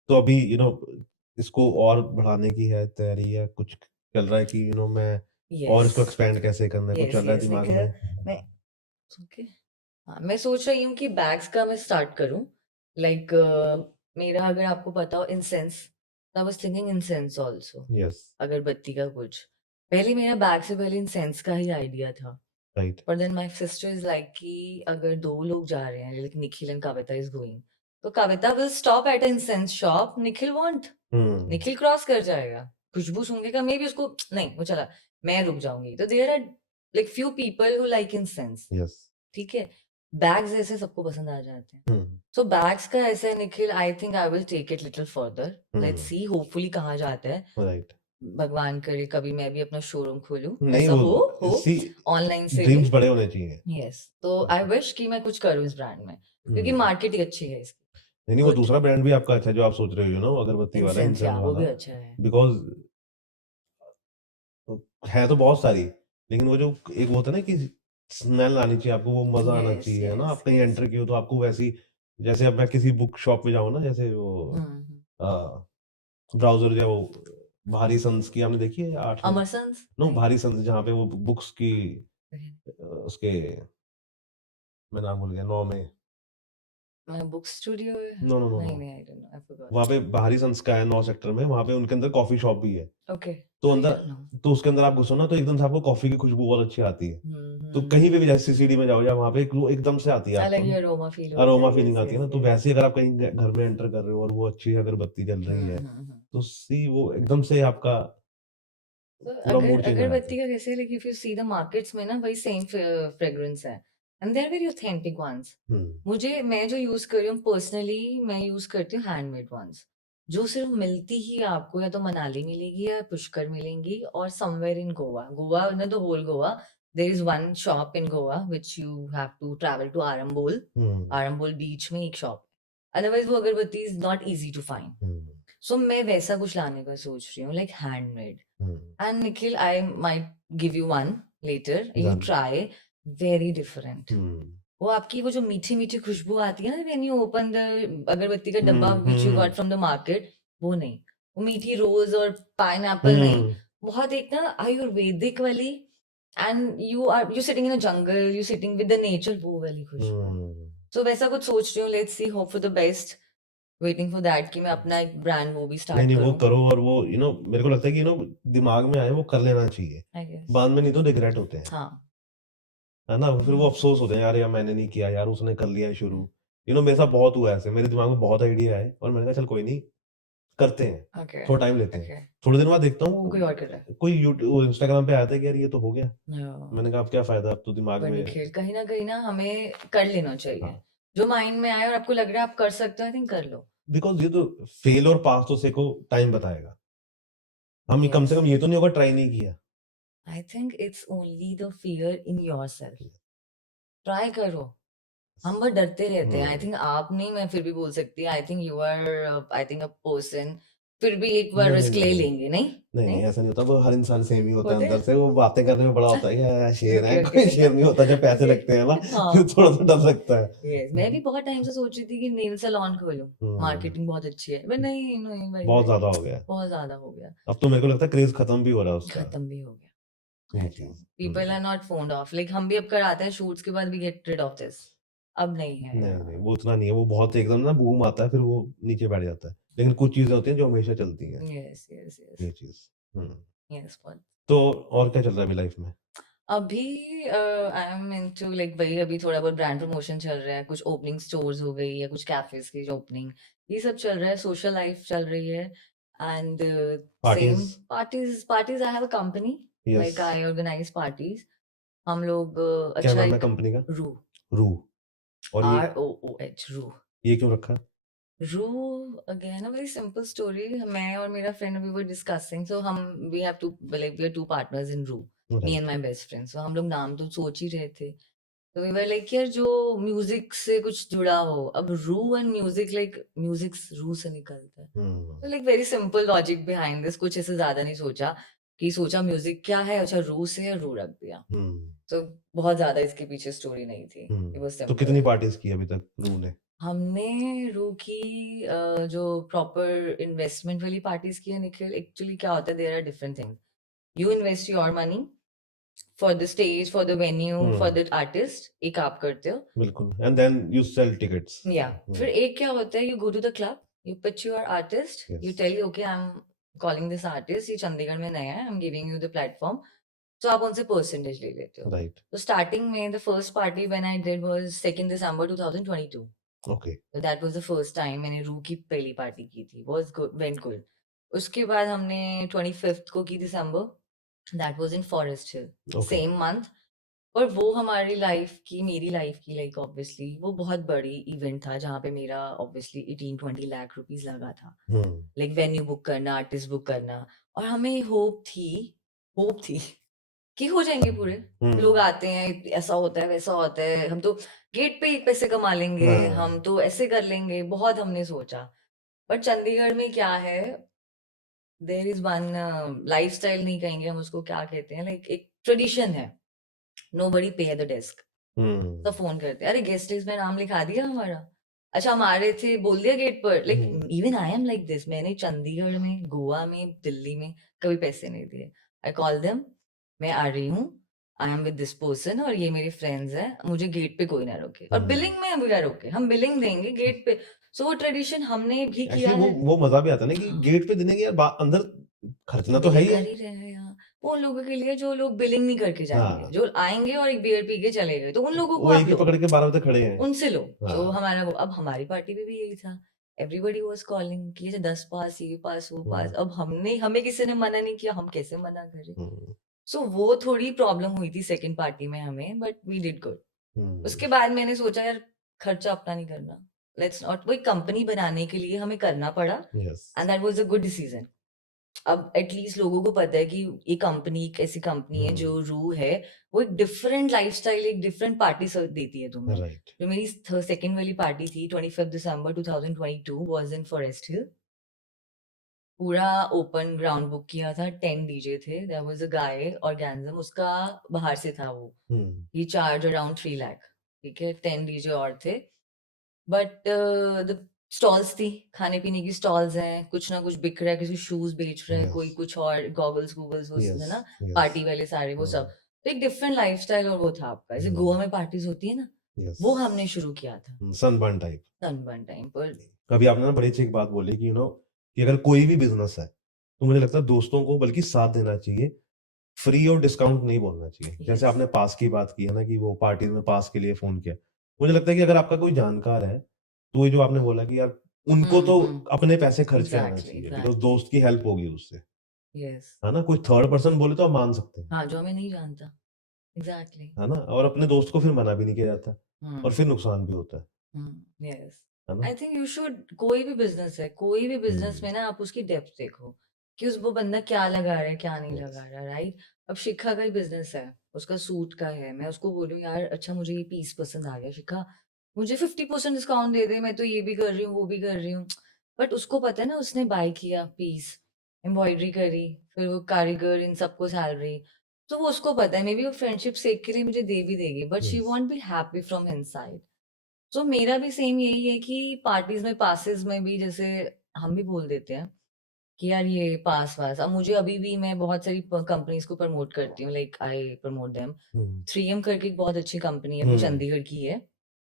तो अभी इसको और बढ़ाने की है तैयारी या कुछ चल रहा है कि मैं और इसको एक्सपेंड कैसे करना है, कुछ यस चल रहा है यस दिमाग लाइक में? मैं ओके, हाँ मैं सोच रही हूँ कि बैग्स का मैं स्टार्ट करूँ, लाइक मेरा अगर आपको पता हो incense, I was thinking incense also, yes अगरबत्ती का कुछ, पहले मेरा बैग से पहले इंसेंस का ही आइडिया था, राइट पर then my sister is like कि अगर 2 लोग जा रहे हैं, like Nikhil and Kavita is going, तो Kavita will stop at a incense shop, Nikhil won't, Nikhil cross कर जाएगा, खुशबू सूंघेगा, मे बी उसको नहीं वो चला, मैं रुक जाऊंगी, तो there are like few people who like incense, yes ठीक है, बैग्स ऐसे सबको पसंद आ जाते हैं, सो बैग्स का ऐसा है Nikhil, I think I will take it little further, let's see hopefully कहाँ जाता है, राइट भगवान करे कभी मैं भी अपना शोरूम खोलूं, नहीं ऐसा वो हो सी ऑनलाइन से ड्रीम्स भी, बड़े होने चाहिए। यस, तो आई विश कि मैं कुछ करूं इस ब्रांड में, क्योंकि हम्म। मार्केट ही अच्छी है इसकी, नहीं वो Good. दूसरा ब्रांड भी आपका अच्छा है जो आप सोच रहे हो ना, अगरबत्ती वाला, इंसेंस, या इंसेंस वो भी वाला, अच्छा है, बिकॉज है तो बहुत सारी, लेकिन वो जो एक वो होता है ना कि स्मेल आनी चाहिए आपको, वो मजा आना यस चाहिए, है ना, यस आप कहीं यस, एंटर किए हो तो आपको वैसी, जैसे अब मैं किसी बुक शॉप में जाऊँ ना, जैसे वो ब्राउजर या वो भारी सन्स की आपने देखी है, 8 अमर सन्स, नो भारी सन्स, जहाँ पे वो बुक्स की उसके, मैं नाम भूल गया, 9 में, बुक स्टूडियो है, नो नो नो नहीं नो, नहीं आई डोंट नो, आई फॉरगॉट, वहाँ पे बाहरी संस का है 9 सेक्टर में, वहाँ पे उनके अंदर कॉफी शॉप भी है, ओके, तो आई अंदर, डोंट नो, तो उसके अंदर आप घुसो ना तो एकदम से आपको कॉफी की खुशबू बहुत अच्छी आती है, तो कहीं पे भी जैसे सीसीडी में जाओ या वहाँ पे वो एकदम से आती है अलग आपको ही ना, अरोमा फील होता अरोमा है, फीलिंग यस आती है ना, यस तो यस, वैसे ही अगर आप कहीं घर में एंटर कर रहे हो और वो अच्छी अगरबत्ती जल रही है, तो सी वो एकदम से आपका तो पूरा मूड चेंज हो जाता अगरबत्ती का कैसे, like if you see the markets में ना वही सेम फ्रेग्रेंस है, and they are very authentic ones, है। मैं जो यूज कर रही हूँ पर्सनली, मैं यूज करती हूँ हैंडमेड वंस, जो सिर्फ मिलती ही आपको या तो मनाली मिलेगी या पुष्कर मिलेंगी, और somewhere in Goa, Goa in the whole Goa there is one shop in Goa which you have to travel to Arambol, Arambol beach में एक शॉप, अदरवाइज वो अगरबत्ती is not easy to find, so मैं वैसा कुछ लाने का सोच रही हूँ, like handmade, and Nikhil, I might give you one later. You Done. try. Very different. वो आपकी वो जो मीठी मीठी खुशबू आती है ना when you open the अगरबत्ती का डब्बा which you got from the market, वो नहीं, वो मीठी रोज और पाइनएप्पल नहीं, बहुत एक ना आयुर्वेदिक वाली, and you sitting in a jungle, you sitting with the nature, वो वाली खुशबू, so वैसा कुछ सोच रही हूँ, let's see, hope for the best, waiting for that कि मैं अपना एक ब्रांड वो भी नहीं स्टार्ट नहीं वो करूँ, करो, और वो मेरे को लगता है कि दिमाग में आए वो कर लेना चाहिए, I guess. बाद में नहीं तो रिग्रेट होते हैं, हाँ, है ना, फिर वो अफसोस होते हैं, यार यार मैंने नहीं किया, यार उसने कर लिया है शुरू, मेरे साथ बहुत हुआ है ऐसे, मेरे दिमाग में बहुत आइडिया है और मैंने कहा चल कोई नहीं, करते हैं, okay. थोड़ा टाइम लेते हैं, Okay. थोड़े दिन बाद देखता हूँ कोई और कर रहा है, कोई यूट्यूब इंस्टाग्राम पे आया था कि यार ये तो हो गया, No. मैंने कहा अब क्या फायदा, अब तो दिमाग पर में, निखिल कहीं ना हमें कर लेना चाहिए, हाँ, जो माइंड में आए और आपको लग रहा है आप कर सकते हो, आई थिंक कर लो, बिकॉज ये तो फेल और पास तो को टाइम बताएगा, हम कम से Yes. कम ये तो नहीं होगा ट्राई नहीं किया, I think it's only the fear in yourself, try करो, हम बहुत डरते रहते हैं, आई थिंक आप नहीं, मैं फिर भी बोल सकती, I think you are, I think a person, फिर भी एक बार नहीं रिस्क ले नहीं लेंगे, नहीं नहीं नहीं ऐसा नहीं होता, वो हर इंसान सेम ही होता है होते अंदर हैं, से, वो बातें करने में बड़ा होता है कि शेर है, Okay, कोई okay. शेर नहीं होता, जब पैसे Okay. लगते हैं ना हाँ, फिर थोड़ा सा डर लगता है, yes. मैं भी बहुत टाइम से सोच रही थी कि नेल सैलून खोलूं, हम्म, मार्केटिंग बहुत अच्छी है, बट नहीं नहीं भाई बहुत भाई, ज्यादा हो गया है। बहुत ज्यादा हो गया, अब तो मेरे को लगता है क्रेज खत्म भी हो रहा है उसका, खत्म भी हो गया, ये I चीज, think people are not fond of, like हम भी अब कराते हैं शूट्स के बाद भी get rid of this, अब नहीं है नहीं यार, नहीं वो उतना नहीं है, वो बहुत एकदम ना बूम आता है फिर वो नीचे बैठ जाता है, लेकिन कुछ चीजें होती हैं जो हमेशा चलती हैं, yes yes yes ये चीज। yes, but तो और क्या चल रहा है अभी लाइफ में? अभी आई एम इनटू लाइक वही अभी थोड़ा बहुत ब्रांड प्रमोशन चल रहा है, कुछ ओपनिंग स्टोर्स हो गई या कुछ कैफेज की जो ओपनिंग, ये सब चल रहा है, सोशल लाइफ चल रही है and same parties? Parties I have a company, yes. Like I organise parties. हम लोग क्या अच्छा नाम है एक कंपनी का? रू, रू। और ROOH रू। ये क्यों रखा? Roo again a very simple story, मैं और मेरा friend we were discussing, so हम we have to like we are two partners in Roo, me and right. My best friend, so हम लोग नाम तो सोच ही रहे थे, तो वी वर लाइक यार जो म्यूजिक से कुछ जुड़ा हो, अब रू एंड म्यूजिक लाइक म्यूजिक रू से निकलता है, तो like very simple logic behind this, कुछ ऐसे ज्यादा नहीं सोचा कि सोचा म्यूजिक क्या है, अच्छा रू से या रू रख दिया, तो बहुत ज्यादा इसके पीछे स्टोरी नहीं थी, इट वाज तो सिंपल। कितनी पार्टीज की अभी तक रू ने? हमने रू की जो प्रॉपर इन्वेस्टमेंट वाली पार्टीज की है निखिल, एक्चुअली क्या होता है, there are different things, you invest your money for the stage, for the venue, for the artist, एक आप करते हो, बिल्कुल। And then you sell tickets. या फिर एक क्या होता है, you go to the club, you pitch your artist, you yes. Tell okay I am calling this artist, ये चंडीगढ़ में नया है, I am giving you the platform, तो आप उनसे परसेंटेज ले लेते हो। राइट। तो स्टार्टिंग में the first party when I did was 2 December 2022, okay. That was the first time मैंने रू की पहली पार्टी की थी, वाज गुड, वेंट गुड। उसके बाद हमने 25 को की दिसंबर, that was in Forest Hill, okay. Same month, और वो हमारी लाइफ की, मेरी लाइफ की लाइक ऑब्वियसली वो बहुत बड़ी इवेंट था, जहाँ पे मेरा ऑब्वियसली 18-20 लाख रुपीस लगा था, लाइक वेन्यू बुक करना, आर्टिस्ट बुक करना, और हमें होप थी कि हो जाएंगे पूरे, लोग आते हैं, ऐसा होता है वैसा होता है, हम तो गेट पे ही पैसे कमा लेंगे, हम तो ऐसे कर लेंगे, बहुत हमने सोचा, पर चंडीगढ़ में क्या है, देयर इज वन लाइफस्टाइल, नहीं कहेंगे हम उसको, क्या कहते हैं, लाइक एक ट्रेडिशन है, नोबडी पे एट द डेस्क, सब फोन करते हैं, अरे गेस्ट लिस्ट में नाम लिखा दिया हमारा, अच्छा हम आ रहे थे, बोल दिया गेट पर, like even I am like this, मैंने चंडीगढ़ में, गोवा में, दिल्ली में कभी पैसे नहीं दिए, आई कॉल देम, मैं आ रही हूँ, I am with this person और ये मेरे फ्रेंड्स हैं, मुझे गेट पे कोई ना रोके, और बिलिंग में हम रोके, हम बिलिंग देंगे गेट पे, सो वो ट्रेडिशन हमने भी किया एक्चुअली है। वो मजा भी आता है ना कि हाँ, गेट पे देने के यार अंदर खर्चना तो है बिलिंग ही कर है। ही रहे हैं यहाँ, वो उन लोगों के लिए जो लोग बिलिंग नहीं करके जाएंगे, हाँ। जो आएंगे और एक बियर पी के चले गए, तो उन लोगों को वो आप एक ही लो, पकड़ के 12 बजे खड़े हैं। उनसे लो, तो हाँ। हमारा वो, अब हमारी पार्टी में भी यही था, एवरीबॉडी वाज कॉलिंग कि ये 10 पास, ये पास, वो पास, अब हमें किसी ने मना नहीं किया, हम कैसे मना करें, सो वो थोड़ी प्रॉब्लम हुई थी सेकंड पार्टी में हमें, बट वी डिड गुड। उसके बाद मैंने सोचा यार खर्चा अपना नहीं करना, लेट्स नॉट, वो कंपनी बनाने के लिए हमें करना पड़ा, and that was a good decision. अब एटलीस्ट लोगों को पता है कि ये कंपनी एक ऐसी कंपनी है जो रू है, वो एक डिफरेंट लाइफस्टाइल, एक डिफरेंट पार्टी देती है तुम्हें। राइट। जो मेरी सेकंड वाली पार्टी थी 25 दिसंबर 2022 वाज इन फॉरेस्ट हिल, पूरा ओपन ग्राउंड बुक किया था, 10 डीजे थे, there was a guy organism, उसका बाहर से था वो, ही चार्ज अराउंड 3 लाख, ठीक है, 10 डीजे और थे, बट द स्टॉल्स थी, खाने पीने की स्टॉल्स हैं, कुछ ना कुछ बिक रहा है, किसी शूज बेच रहा है, कोई यस। कुछ और, गॉगल्स गूगल्स वो है ना, यस। पार्टी वाले सारे वो सब, तो एक डिफरेंट लाइफस्टाइल और वो था आपका, जैसे गोवा में पार्टीज होती है ना, वो हमने शुरू किया था सनबर्न टाइप। सनबर्न टाइम पर। कभी आपने ना बड़ी अच्छी एक बात बोली कि कि अगर कोई भी बिजनेस है तो मुझे लगता है दोस्तों को बल्कि साथ देना चाहिए, फ्री और डिस्काउंट नहीं बोलना चाहिए। जैसे Yes. आपने पास की बात की है ना कि वो पार्टी में पास के लिए फोन किया, मुझे लगता है कि अगर आपका कोई जानकार है तो ये जो आपने बोला कि यार उनको तो अपने पैसे खर्च के आना चाहिए, बिकॉज दोस्त की हेल्प होगी उससे, Yes. है ना। कोई थर्ड पर्सन बोले तो आप मान सकते हैं, हाँ, जो हमें नहीं जानता, एग्जैक्टली। है ना, और अपने दोस्त को फिर मना भी नहीं किया जाता और फिर नुकसान भी होता यस, है ना। आई थिंक यू शुड, कोई भी बिजनेस है, कोई भी बिजनेस में ना आप उसकी डेप्थ देखो कि वो बंदा क्या लगा रहा है, क्या नहीं Yes. लगा रहा, राइट। अब शिखा का ही बिजनेस है, उसका सूट का है, मैं उसको बोलूँ यार अच्छा मुझे ये पीस पसंद आ गया शिखा, मुझे 50% डिस्काउंट दे दे, मैं तो ये भी कर रही हूँ वो भी कर रही हूँ, बट उसको पता है ना, उसने बाय किया पीस, एम्ब्रॉयडरी करी, फिर वो कारीगर इन सबको सैलरी, तो वो उसको पता है, मे बी वो फ्रेंडशिप सेक के लिए मुझे दे भी देगी, but she Yes. Won't be happy from inside. So मेरा भी सेम यही है कि पार्टीज में, पासेस में भी, जैसे हम भी बोल देते हैं कि यार ये पास वास, अब मुझे अभी भी, मैं बहुत सारी कंपनीज को प्रमोट करती हूँ, like I promote them, 3M करके एक बहुत अच्छी कंपनी है, वो चंडीगढ़ की है,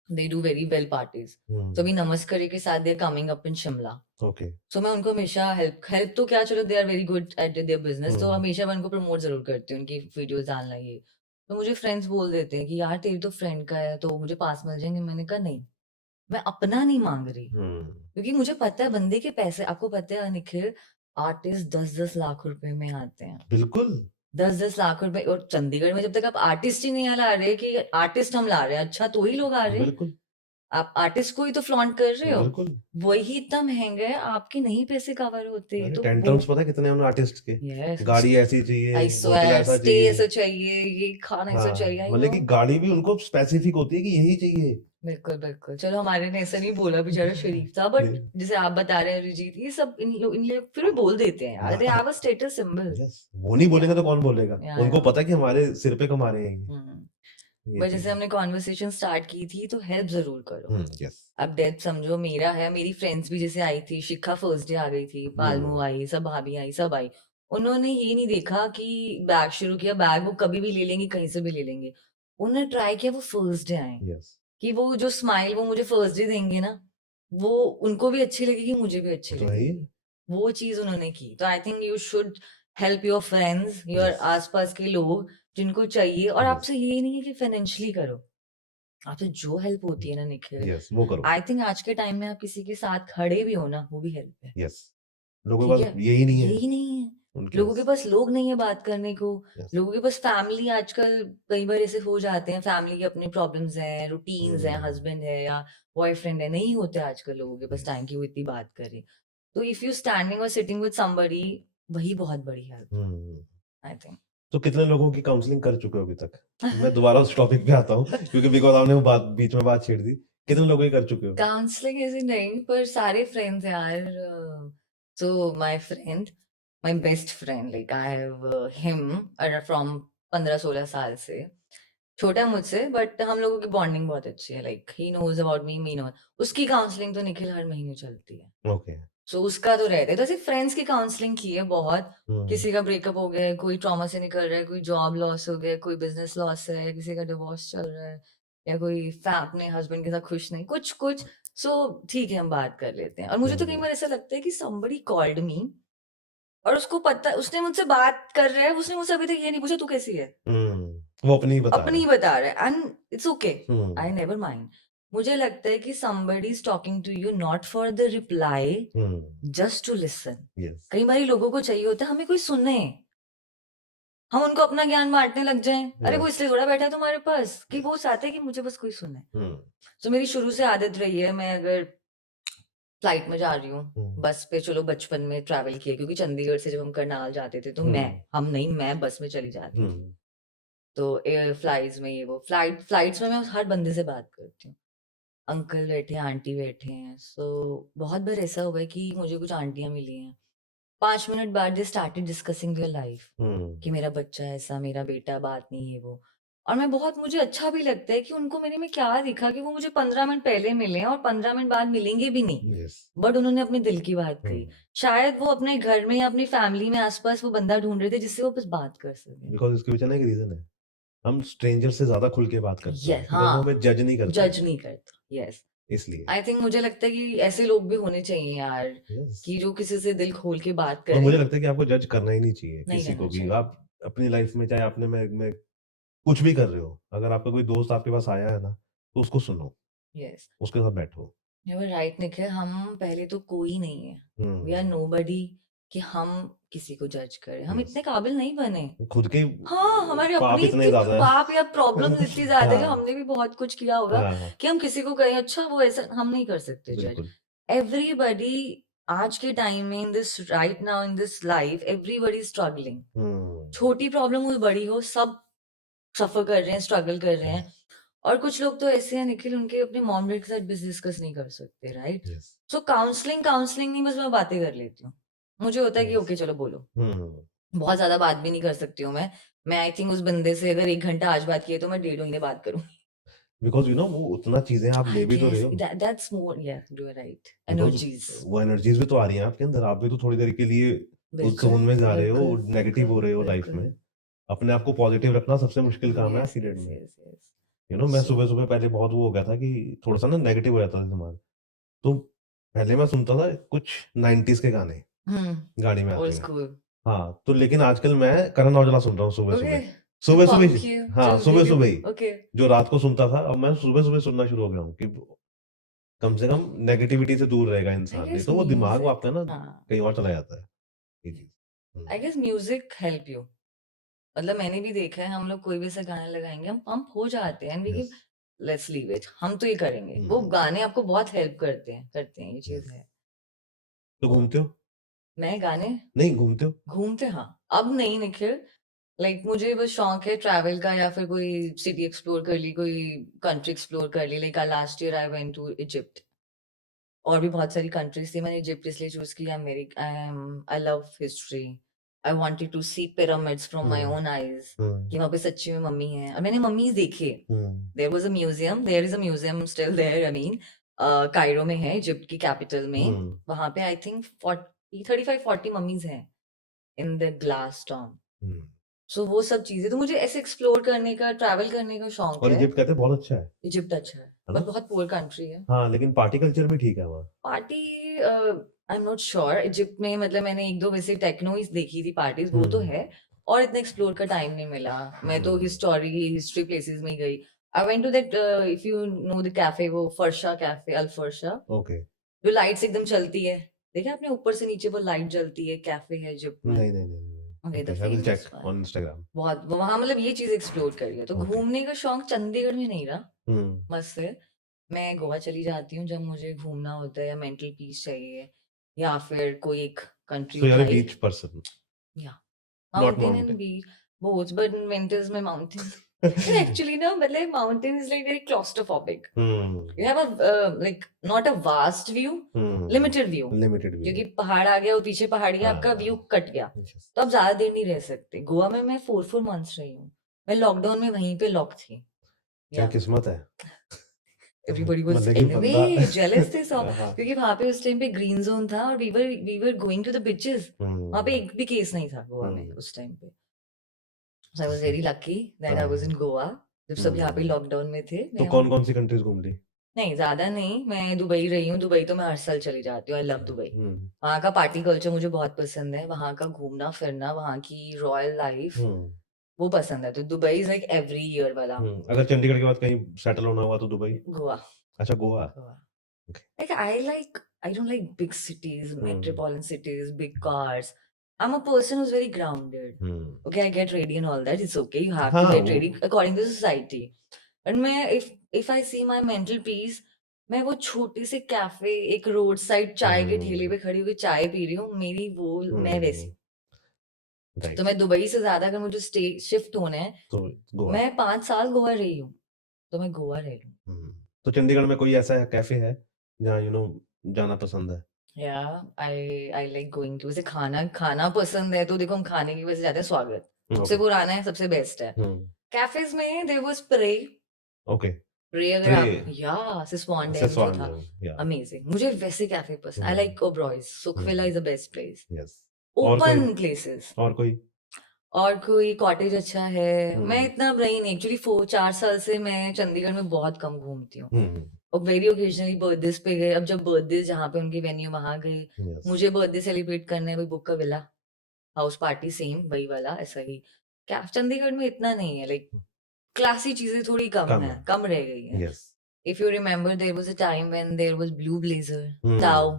they do very well parties, तो अभी नमस्कार के साथ they are coming up in Shimla, okay. So मैं उनको हमेशा हेल्प तो क्या, चलो they are very good at their business, तो हमेशा मैं उनको प्रमोट जरूर करती हूँ, उनकी वीडियोस डालना ये, तो मुझे फ्रेंड्स बोल देते हैं कि यार तेरी तो फ्रेंड का है तो मुझे पास मिल जाएंगे। मैंने कहा नहीं, मैं अपना नहीं मांग रही, क्योंकि मुझे पता है बंदे के पैसे, आपको पता है निखिल, आर्टिस्ट 10-10 लाख रुपए में आते हैं। बिल्कुल 10-10 लाख रुपए। और चंडीगढ़ में जब तक आप आर्टिस्ट ही नहीं ला रहे कि आर्टिस्ट हम ला रहे हैं, अच्छा तो ही लोग आ रहे हैं। बिल्कुल आप आर्टिस्ट को ही तो फ्लॉन्ट कर रहे हो, बिल्कुल वही इतना महंगा है, आपके नहीं पैसे कवर होते। अरे तो टेंटम्स पता है कितने हैं आर्टिस्ट के? यस, गाड़ी ऐसी चाहिए, आई होटल स्वेयर, ऐसा स्टे चाहिए। ऐसा चाहिए, ये खाना ऐसा चाहिए, हाँ आई मतलब नो। कि गाड़ी भी उनको स्पेसिफिक होती है कि यही चाहिए। बिल्कुल बिल्कुल, चलो हमारे ने ऐसा नहीं बोला, बेचारा शरीफ था, बट नहीं, जैसे आप बता रहे हैं अरिजीत, ये सब इन लोग फिर भी बोल देते हैं यार, दे हाँ, have a status symbol. Yes वो नहीं बोलेंगे तो कौन बोलेगा? या उनको पता है कि हमारे सिर पे कमा रहे हैं ये बट चीज जैसे है। हमने कॉन्वर्सेशन स्टार्ट की थी, तो हेल्प जरूर करो। यस अब डेथ समझो मेरा है, मेरी फ्रेंड्स भी जैसे आई थी, शिखा फर्स्ट डे आ गई थी, पालमू आई, सब भाभी आई, सब आई। उन्होंने ये नहीं देखा कि बैग शुरू किया, बैग वो कभी भी ले लेंगे, कहीं से भी ले लेंगे। उन्होंने ट्राई किया वो फर्स्ट डे आए, यस कि वो जो स्माइल वो मुझे फर्स्ट डे देंगे ना, वो उनको भी अच्छी लगेगी, मुझे भी अच्छी तो है ही लगेगी। वो चीज उन्होंने की। तो I think you should help your friends, your yes आसपास के लोग जिनको चाहिए। और यस आपसे ये नहीं है कि फाइनेंशियली करो, आपसे जो हेल्प होती है ना निखिल, यस वो करो। आई थिंक आज के टाइम में आप किसी के साथ खड़े भी हो ना, वो भी हेल्प है। यस लोगों के ठीक पास है, यही नहीं है यही नहीं है, उनके लोगों के पास। पास लोग नहीं है बात करने को। यस लोगों के पास फैमिली आजकल कई बार ऐसे हो जाते हैं, फैमिली के अपने प्रॉब्लम्स हैं, रूटीन्स हैं, हस्बैंड है या बॉयफ्रेंड है, नहीं होते आजकल लोगों के पास यस टाइम की वो इतनी बात करे। तो इफ यू स्टैंडिंग और सिटिंग विद समबडी, वही बहुत बड़ी हेल्प आई थिंक। तो कितने लोगों की काउंसलिंग कर चुके हो अभी तक? मैं दोबारा उस टॉपिक पे आता हूँ क्योंकि बिकॉज आपने वो बात बीच में बात छेड़ दी। कितने लोगों की कर चुके हो? काउंसलिंग ऐसे नहीं, पर सारे फ्रेंड्स यार। So my friend, my best friend, like I have him from 15-16 साल से, छोटा है मुझसे, बट हम लोगों की बॉन्डिंग बहुत अच्छी है, like he knows about me, me no. उसकी काउंसलिंग तो निखिल हर महीने चलती है। ओके सो उसका तो रहता है। तो ऐसे फ्रेंड्स की काउंसलिंग की है बहुत। किसी का ब्रेकअप हो गया है, कोई ट्रॉमा से निकल रहा है, कोई जॉब लॉस हो गया, कोई बिजनेस लॉस है, किसी का डिवोर्स चल रहा है, या कोई अपने हस्बैंड के साथ खुश नहीं, कुछ कुछ। सो ठीक है, हम बात कर लेते हैं। और मुझे तो कई बार ऐसा लगता है कि somebody called me, और उसको पता, उसने मुझसे बात कर रहा है, उसने मुझसे अभी तक ये नहीं पूछा तू कैसी है, वो अपनी ही बता रहा अपनी है। बता रहा है, and it's okay, I hmm never mind. मुझे लगता है कि somebody is talking to you not for the reply, just to listen। Yes कई बार लोगों को चाहिए होता है हमें कोई सुने, हम उनको अपना ज्ञान बांटने लग जाएं। अरे वो यस इसलिए थोड़ा बैठा है तुम्हारे पास कि वो चाहते है कि मुझे बस कोई सुने। तो मेरी शुरू से आदत रही है, मैं अगर फ्लाइट में जा रही हूँ, बस पे, चलो बचपन में ट्रैवल किया, क्योंकि चंडीगढ़ से जब हम करनाल जाते थे तो मैं बस में चली जाती थी। तो एयर फ्लाइट्स में, ये वो फ्लाइट्स में मैं हर बंदे से बात करती हूँ। अंकल बैठे हैं, आंटी बैठे हैं। सो बहुत बार ऐसा हुआ है कि मुझे कुछ आंटियां मिली हैं, 5 मिनट बाद they started discussing their life, कि मेरा बच्चा ऐसा, मेरा बेटा, बात नहीं है वो। और मैं बहुत, मुझे अच्छा भी लगता है कि उनको मेरे में क्या दिखा कि वो मुझे 15 मिनट पहले मिले हैं और 15 मिनट बाद मिलेंगे भी नहीं, यस बट उन्होंने अपने दिल की बात कही। शायद वो अपने घर में या अपनी फैमिली में आसपास वो बंदा ढूंढ रहे थे जिससे वो बस बात कर सके। बिकॉज इसके पीछे ना एक रीजन है, हम स्ट्रेंजर से ज्यादा खुल के बात करते हैं यस, बिकॉज वो हाँ, हमें जज नहीं करते जज नहीं करता। यस, इसलिए। आई थिंक मुझे लगता है कि ऐसे लोग भी होने चाहिए यार, यस कि जो किसी से दिल खोल के बात और करें। मुझे लगता है कि आपको जज करना ही नहीं चाहिए नहीं किसी करना को भी। चाहिए। आप अपनी लाइफ में चाहे आपने में कुछ भी कर रहे हो, अगर आपका कोई दोस्त आपके पास आया है ना, तो उसको सुनो, यस, उसके साथ बैठो। यू आर राइट निखिल, हम पहले तो कोई नहीं है, वी आर नोबडी, कि हम किसी को जज करें। हम यस इतने काबिल नहीं बने। खुद के हाँ, हमारे पाप अपने इतने ज्यादा है। पाप या प्रॉब्लम्स इतनी ज्यादा है कि हाँ हमने भी बहुत कुछ किया होगा हाँ कि हम किसी को कहें अच्छा वो ऐसा, हम नहीं कर सकते जज। बिल्कुल एवरीबडी आज के टाइम में, in this right now, in this life, everybody struggling. छोटी प्रॉब्लम हो बड़ी हो, सब सफर कर रहे हैं, स्ट्रगल कर रहे हैं। और कुछ लोग तो ऐसे हैं निखिल, उनके अपने मॉम डैड के साथ डिस्कस नहीं कर सकते, राइट? यस सो काउंसलिंग नहीं, बस मैं बातें कर लेती हूँ। मुझे होता है कि यस ओके चलो बोलो। बहुत ज्यादा बात भी नहीं कर सकती हूँ मैं आई थिंक उस बंदे से अगर 1 घंटा आज बात की है तो मैं 1.5 महीने बात करूँ। बिकॉज यू नो वो उतना चीजें आप ले आई भी तो रहे गेस हो, that's more, yeah you are right, because energies. वो एनर्जीज भी तो आ रही हैं आपके अंदर, आप भी तो थोड़ी देर के लिए उस बिल्कुल जोन में जा रहे हो, बिल्कुल नेगेटिव हो रहे हो लाइफ बिल्कुल। में। अपने आप को पॉजिटिव रखना सबसे मुश्किल काम है आज यस की डेट यस में। Yes yes. यू नो मैं सो सुबह सुबह पहले बहुत वो हो गया था कि थोड़ा सा ना नेगेटिव हो जाता था दिमाग, तो पहले मैं सुनता था कुछ 90s के गाने गाड़ी में ओल्ड आते हुए। स्कूल। हाँ तो लेकिन आजकल मैं करण औजला सुन रहा हूँ सुबह ओके, सुबह। सुबह-सुबह Punk ही you हाँ, to give सुबह-सुबह you ही। okay. जो रात को सुनता था, अब मैं सुबह-सुबह सुनना शुरू हो गया हूँ कि कम से कम नेगेटिविटी से दूर रहेगा I इंसान, नहीं guess तो वो दिमाग music. आपका ना हाँ. कहीं और चला जाता है, ये चीज़। I guess music help you. मतलब मैंने भी देखा है हम लोग कोई भी ऐसा गाना लगाएंगे हम पंप हो जाते हैं and we yes. Let's leave it हम तो ये करेंगे वो हुँ, गाने आपको बहुत हेल्प करते हैं ये चीज यस। है तो और घूमते हो? मैं गाने नहीं, घूमते हो? घूमते हाँ अब नहीं निखिल लाइक मुझे बस शौक है ट्रैवल का या फिर कोई सिटी एक्सप्लोर कर ली कोई कंट्री एक्सप्लोर कर ली like last year I went to Egypt और भी बहुत सारी कंट्रीज थी मैंने इजिप्ट इसलिए चूज किया मेरी I love history I wanted to see pyramids from my hmm, own eyes hmm, कि वहां पे सच्ची में मम्मी है और मैंने मम्मीज देखी है हुँ, there is a museum still there I mean Cairo में है इजिप्ट की कैपिटल में हुँ, वहां पे आई थिंक 35-40 मम्मीज हैं इन द ग्लास टॉम हुँ। सो वो सब चीजें तो मुझे ऐसे एक्सप्लोर करने का ट्रैवल करने का शौक और है इजिप्ट कहते हैं बहुत अच्छा इजिप्ट अच्छा है है पर ना? बहुत पुअर कंट्री है हाँ, लेकिन पार्टी कल्चर भी ठीक है वहाँ। Party I am not sure Egypt में मतलब मैंने एक दो वैसे टेक्नो ही देखी थी पार्टीज वो तो हुँ, है और इतना एक्सप्लोर का टाइम नहीं मिला मैं तो हुँ, हिस्ट्री प्लेसेस में ही गई I went to that if you know the cafe वो Farsha cafe Al Farsha okay. जो लाइट्स एकदम चलती है देखा आपने ऊपर से नीचे वो लाइट जलती है कैफे है इजिप्ट में नहीं, नहीं, नहीं, नहीं। Okay the okay, I will famous check one on Instagram. बहुत वहां मतलब ये चीज एक्सप्लोर करी है तो ओके। घूमने का शौक चंडीगढ़ में नहीं रहा हुँ, मस्त है मैं गोवा चली जाती हूँ जब मुझे घूमना होता है या मेंटल पीस चाहिए या फिर कोई एक country so you are a उठाई बीच पर्सन, या not mountain and mountain. Beach both but in winters my mountains actually no but like mountain is like very claustrophobic hmm, you have a like not a vast view hmm, limited view limited क्योंकि view. पहाड़ आ गया और पीछे पहाड़ी है आपका view हाँ, cut गया यस। तो आप ज्यादा देर नहीं रह सकते गोवा में मैं 4 मंथ्स रही हूँ मैं लॉकडाउन में वहीं पे लॉक थी क्या या किस्मत है। एवरीबॉडी वाज मतलब कि इन अ वे बंदा जेलस थे सब हाँ, क्योंकि वहां पे उस टाइम पे ग्रीन जोन था और we were going to the beaches वहां पे हुँ, एक भी केस नहीं था गोवा में हुँ, उस टाइम पे so I was very lucky that I was हाँ, इन गोवा जब सब यहाँ पे हुँ। लॉकडाउन में थे तो मैं वहाँ कौन-कौन सी कंट्रीज़ घूम ली? नहीं ज्यादा नहीं मैं दुबई रही हूँ दुबई तो मैं हर साल चली जाती हूँ आई लव दुबई हुँ, वहाँ का पार्टी कल्चर मुझे बहुत पसंद है वहाँ का घूमना फिरना वहाँ की रॉयल लाइफ हुँ, वो पसंद है तो Dubai is like every year वाला हुँ। अगर चंडीगढ़ के बाद कहीं सेटल होना हुआ तो दुबई? गोवा अच्छा, Goa. Goa okay. Like I don't like big cities, hmm, metropolitan cities, big cars. I'm a person who's very grounded. Hmm. Okay, I get ready and all that. It's okay. You have to हाँ, get वो ready according to society. And मैं if I see my mental peace, मैं वो छोटे से cafe एक road side चाय के ठेले हुँ, पे खड़ी हुई चाय पी रही हूँ मेरी वो मैं हुँ, वैसी तो राइट। मैं दुबई से ज्यादा अगर मुझे स्टे शिफ्ट होना है तो गोवा। मैं 5 साल गोवा रही हूँ तो मैं गोवा रह लूँ हुँ। तो चंडीगढ़ में कोई ऐसा कैफ़े है, जहाँ जाना पसंद है? या आई लाइक गोइंग टू जैसे खाना खाना पसंद है तो देखो हम खाने की वजह से जाते हैं स्वागत सबसे ओके। पुराना है सबसे बेस्ट है हुँ, कैफेज में देयर वाज प्रे ओके। प्रे अगर ट्रे आप या सिस्वान डैम जो था सेस्वान, या अमेजिंग मुझे वैसे कैफे पसंद I hmm, like Oberoi's Sukhvilas hmm, is the best place yes. और कोई ओपन प्लेसेस और कोई? और कोई कॉटेज अच्छा है मैं हुँ, इतना रही नहीं एक्चुअली 4 साल से मैं चंडीगढ़ में बहुत कम घूमती हूँ हुँ, हुँ, और वेरी ओकेजनली बर्थडेज पे गए अब जब बर्थडे जहाँ पे उनकी वेन्यू वहां गए यस। मुझे बर्थडे सेलिब्रेट करना है वही बुक का विला हाउस पार्टी सेम वही वाला ऐसा ही क्या चंडीगढ़ में इतना नहीं है लाइक क्लासी चीजें थोड़ी कम कम है है, कम रह गई है yes. If you remember there was a time when there was blue blazer ताओ hmm,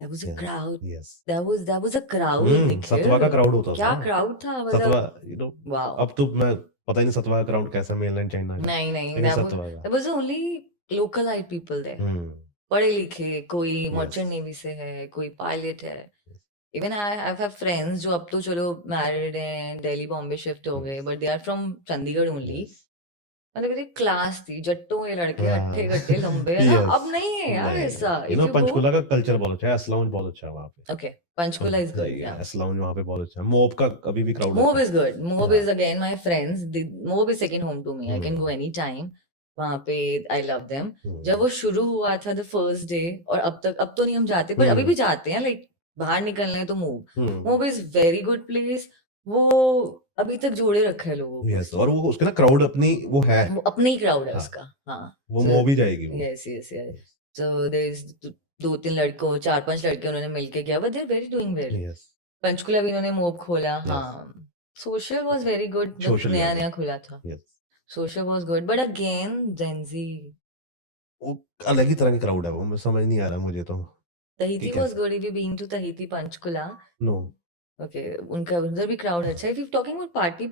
there was a yes, crowd yes. There was a crowd सतवा निखिल का क्राउड होता क्या था। क्राउड था सतवा मतलब वाओ अब तो मैं पता ही नहीं सतवा का क्राउड कैसा है मेनलैंड चाइना का, नहीं नहीं लेकिन सतवा का। देयर वाज ओनली लोकल आइट पीपल देयर हुँ, पढ़े लिखे कोई यस, मर्चेंट नेवी से है कोई पायलट है इवन आई हैव फ्रेंड्स जो अब तो चलो मैरिड हैं दिल्ली बॉम्बे शिफ्ट हो गए yes, but they are from Chandigarh only yes. मतलब ये क्लास थी जट्टों के लड़के हाँ, हट्टे कट्टे लंबे है ना यस। अब नहीं है यार नहीं, ऐसा इफ यू गो पंचकुला का कल्चर बहुत अच्छा है, एस लाउंज बहुत अच्छा है वहाँ पे। ओके पंचकुला इज गुड या एस लाउंज वहाँ पे बहुत अच्छा है। मोब का अभी भी क्राउड मोब रहता इज गुड मोब है। Is again my friends mob is second home to me I can go hmm, any time वहां पे आई लव देम जब हुँ, वो शुरू हुआ था द फर्स्ट डे और अब तक अब तो नहीं हम जाते पर अभी भी हुँ, जाते हैं लाइक बाहर निकलना है तो move hmm, move is very good place वो अभी तक जोड़े रखा है लोगों को यस। और उसने वो उसके ना क्राउड अपनी वो है। वो अपने ही क्राउड है हाँ, उसका हाँ वो सो मोब ही जाएगी वो। Yes yes yes yes, so there is 2-3 लड़कों 4-5 लड़के उन्होंने मिलके किया but they are very doing well yes, Panchkula भी इन्होंने मोब खोला यस। हाँ सोशल वाज वेरी गुड जब सोशल नया याद नया खुला था. Yes social was good but again Gen Z. वो अलग ही तरह की क्राउड है, वो समझ नहीं आ रहा मुझे तो कि Tahiti was कैसे. good. If you've been to Tahiti, Panchkula, no okay, उनका उधर भी crowd अच्छा है. If you're talking about party,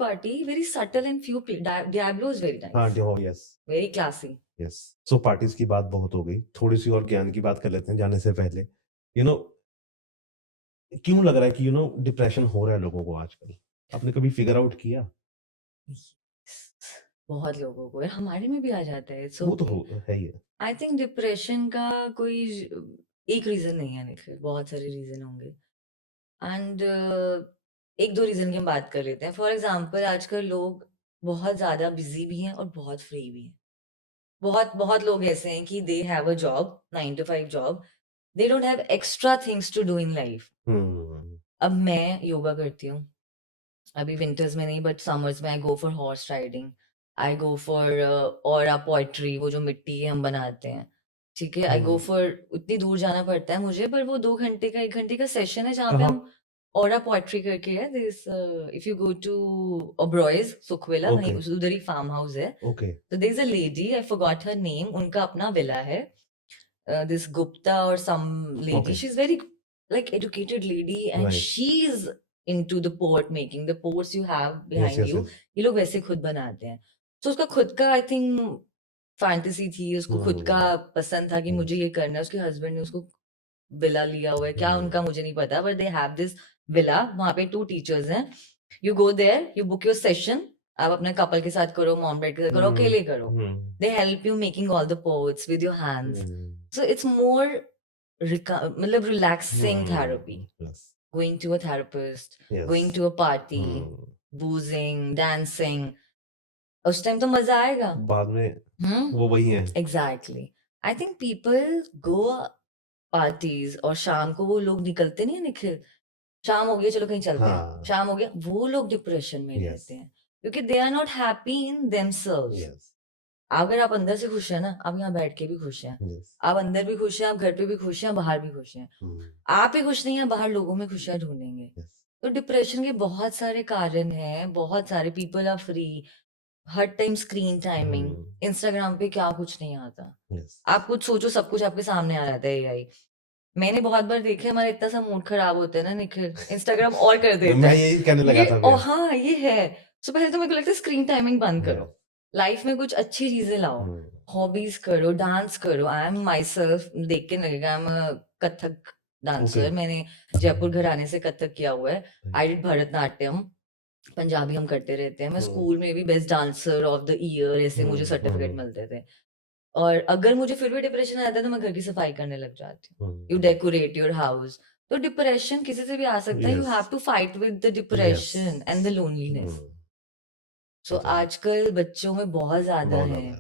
very subtle and few people. Diablo is very हाँ nice, yes very classy. Yes. So parties की बात बहुत हो गई, थोड़ी सी और ज्ञान की बात कर लेते हैं जाने से पहले. यू नो क्यों लग रहा है कि डिप्रेशन हो रहा है लोगों को आजकल? आपने कभी फिगर आउट किया? बहुत लोगों को है, हमारे में भी आ जाता है. वो तो So है ही है. आई थिंक डिप्रेशन का कोई एक रीजन नहीं है निखिल, बहुत सारे रीजन होंगे. एंड एक दो रीजन की हम बात कर लेते हैं. फॉर एग्जाम्पल आजकल लोग बहुत ज्यादा बिजी भी हैं और बहुत फ्री भी हैं. बहुत बहुत लोग ऐसे हैं कि they have a job, 9 to 5 job, they don't have extra things to do in life. Hmm अब मैं योगा करती हूँ, अभी विंटर्स में नहीं बट समर्स में. I go for horse riding, I go for और पोएट्री, वो जो मिट्टी के हम बनाते हैं, ठीक है. आई गो फॉर, उतनी दूर जाना पड़ता है मुझे, पर वो 2 घंटे का 1 घंटे का सेशन है जहाँ पे कहाँ? हम और पोएट्री करके है. This if you go to Oberoi's Sukhvilas, वहीं ओके उधर ही फार्म हाउस है. Okay So there's a lady, I forgot her name, उनका अपना विला है. This Gupta or some lady, okay she's very like educated lady and right. she's into the pot making. The pots you have yes behind yes you, yes. ये लोग वैसे खुद बनाते हैं. तो उसका खुद का आई थिंक फैंटेसी थी, उसको खुद का पसंद था कि हम्म. मुझे ये करना है. उसके हस्बैंड ने उसको विला लिया हुआ है, क्या हम्म. उनका मुझे नहीं पता, but they have this villa. वहां पे 2 टीचर्स हैं. You go there, you book your session. आप अपने कपल के साथ करो, मॉम डैड के साथ करो, अकेले करो. They help you making all the pots with your hands. So it's more मतलब relaxing therapy. Yes going to a therapist, going yes. To a party, boozing, dancing, उस टाइम तो मजा आएगा. बाद में हम्म, वो वही है. Exactly. I think people go parties और शाम को वो लोग निकलते नहीं है निखिल. शाम हो गया चलो कहीं चलते हैं, हाँ शाम हो गया, वो लोग डिप्रेशन में यस रहते हैं क्योंकि they are not happy in themselves. Yes अगर आप अंदर से खुश है ना, आप यहाँ बैठ के भी खुश हैं, यस. आप अंदर भी खुश हैं, आप घर पे भी खुश हैं, बाहर भी खुश हैं. आप ही खुश नहीं है, बाहर लोगों में खुशियां ढूंढेंगे. तो डिप्रेशन के बहुत सारे कारण हैं, बहुत सारे. पीपल आर फ्री, हर टाइम स्क्रीन टाइमिंग, इंस्टाग्राम पे क्या कुछ नहीं आता. यस. आप कुछ सोचो, सब कुछ आपके सामने आ जाता है एआई. मैंने बहुत बार देखा है, हमारा इतना सा मूड खराब होता है ना निखिल, इंस्टाग्राम और कर देता मैं है. यही कहने लगा ये था और मैं. हाँ ये है. सो पहले तो मेरे को लगता है स्क्रीन टाइमिंग बंद करो, लाइफ में कुछ अच्छी चीजें लाओ, हॉबीज करो, डांस करो. आई एम माई सेल्फ, देख के लगेगा I am Kathak dancer. Okay. मैंने जयपुर घराने से कथक किया हुआ है. आई डिड भरतनाट्यम, पंजाबी हम करते रहते हैं. मैं स्कूल में भी best dancer of the year ऐसे मुझे सर्टिफिकेट मिलते थे. और अगर मुझे फिर भी डिप्रेशन आता है तो मैं घर की सफाई करने लग जाती हूँ. You decorate your house. तो डिप्रेशन किसी से भी आ सकता है. You Yes. Have to fight with the depression and the loneliness. So आजकल बच्चों में बहुत ज्यादा है.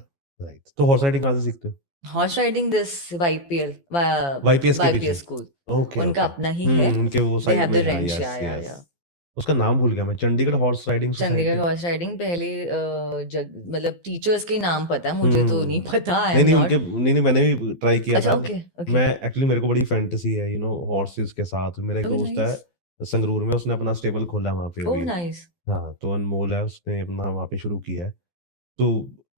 राइट. तो हॉर्स राइडिंग कहाँ से सीखते हो? Horse riding this YPL YPS के YPS पीछे. स्कूल, ओके उनका ओके. अपना ही है. उनके वो They साइड have में the हाँ, ranch, यस yeah. यस. उसका नाम भूल गया मैं. Chandigarh horse riding Chandigarh society. Horse riding पहले मतलब टीचर्स के नाम पता है मुझे, तो नहीं पता. नहीं नहीं उनके नहीं मैंने भी ट्राई किया अच्छा था. Okay okay. मैं एक्चुअली मेरे को बड़ी फैंटेसी है हॉर्सेस के साथ. मेरा एक Oh, दोस्त nice. है संगरूर में, उसने अपना स्टेबल खोला वहाँ पे Oh, अभी. nice. हाँ तो अनमोल है, उसने अपना वहाँ पे शुरू किया है. तो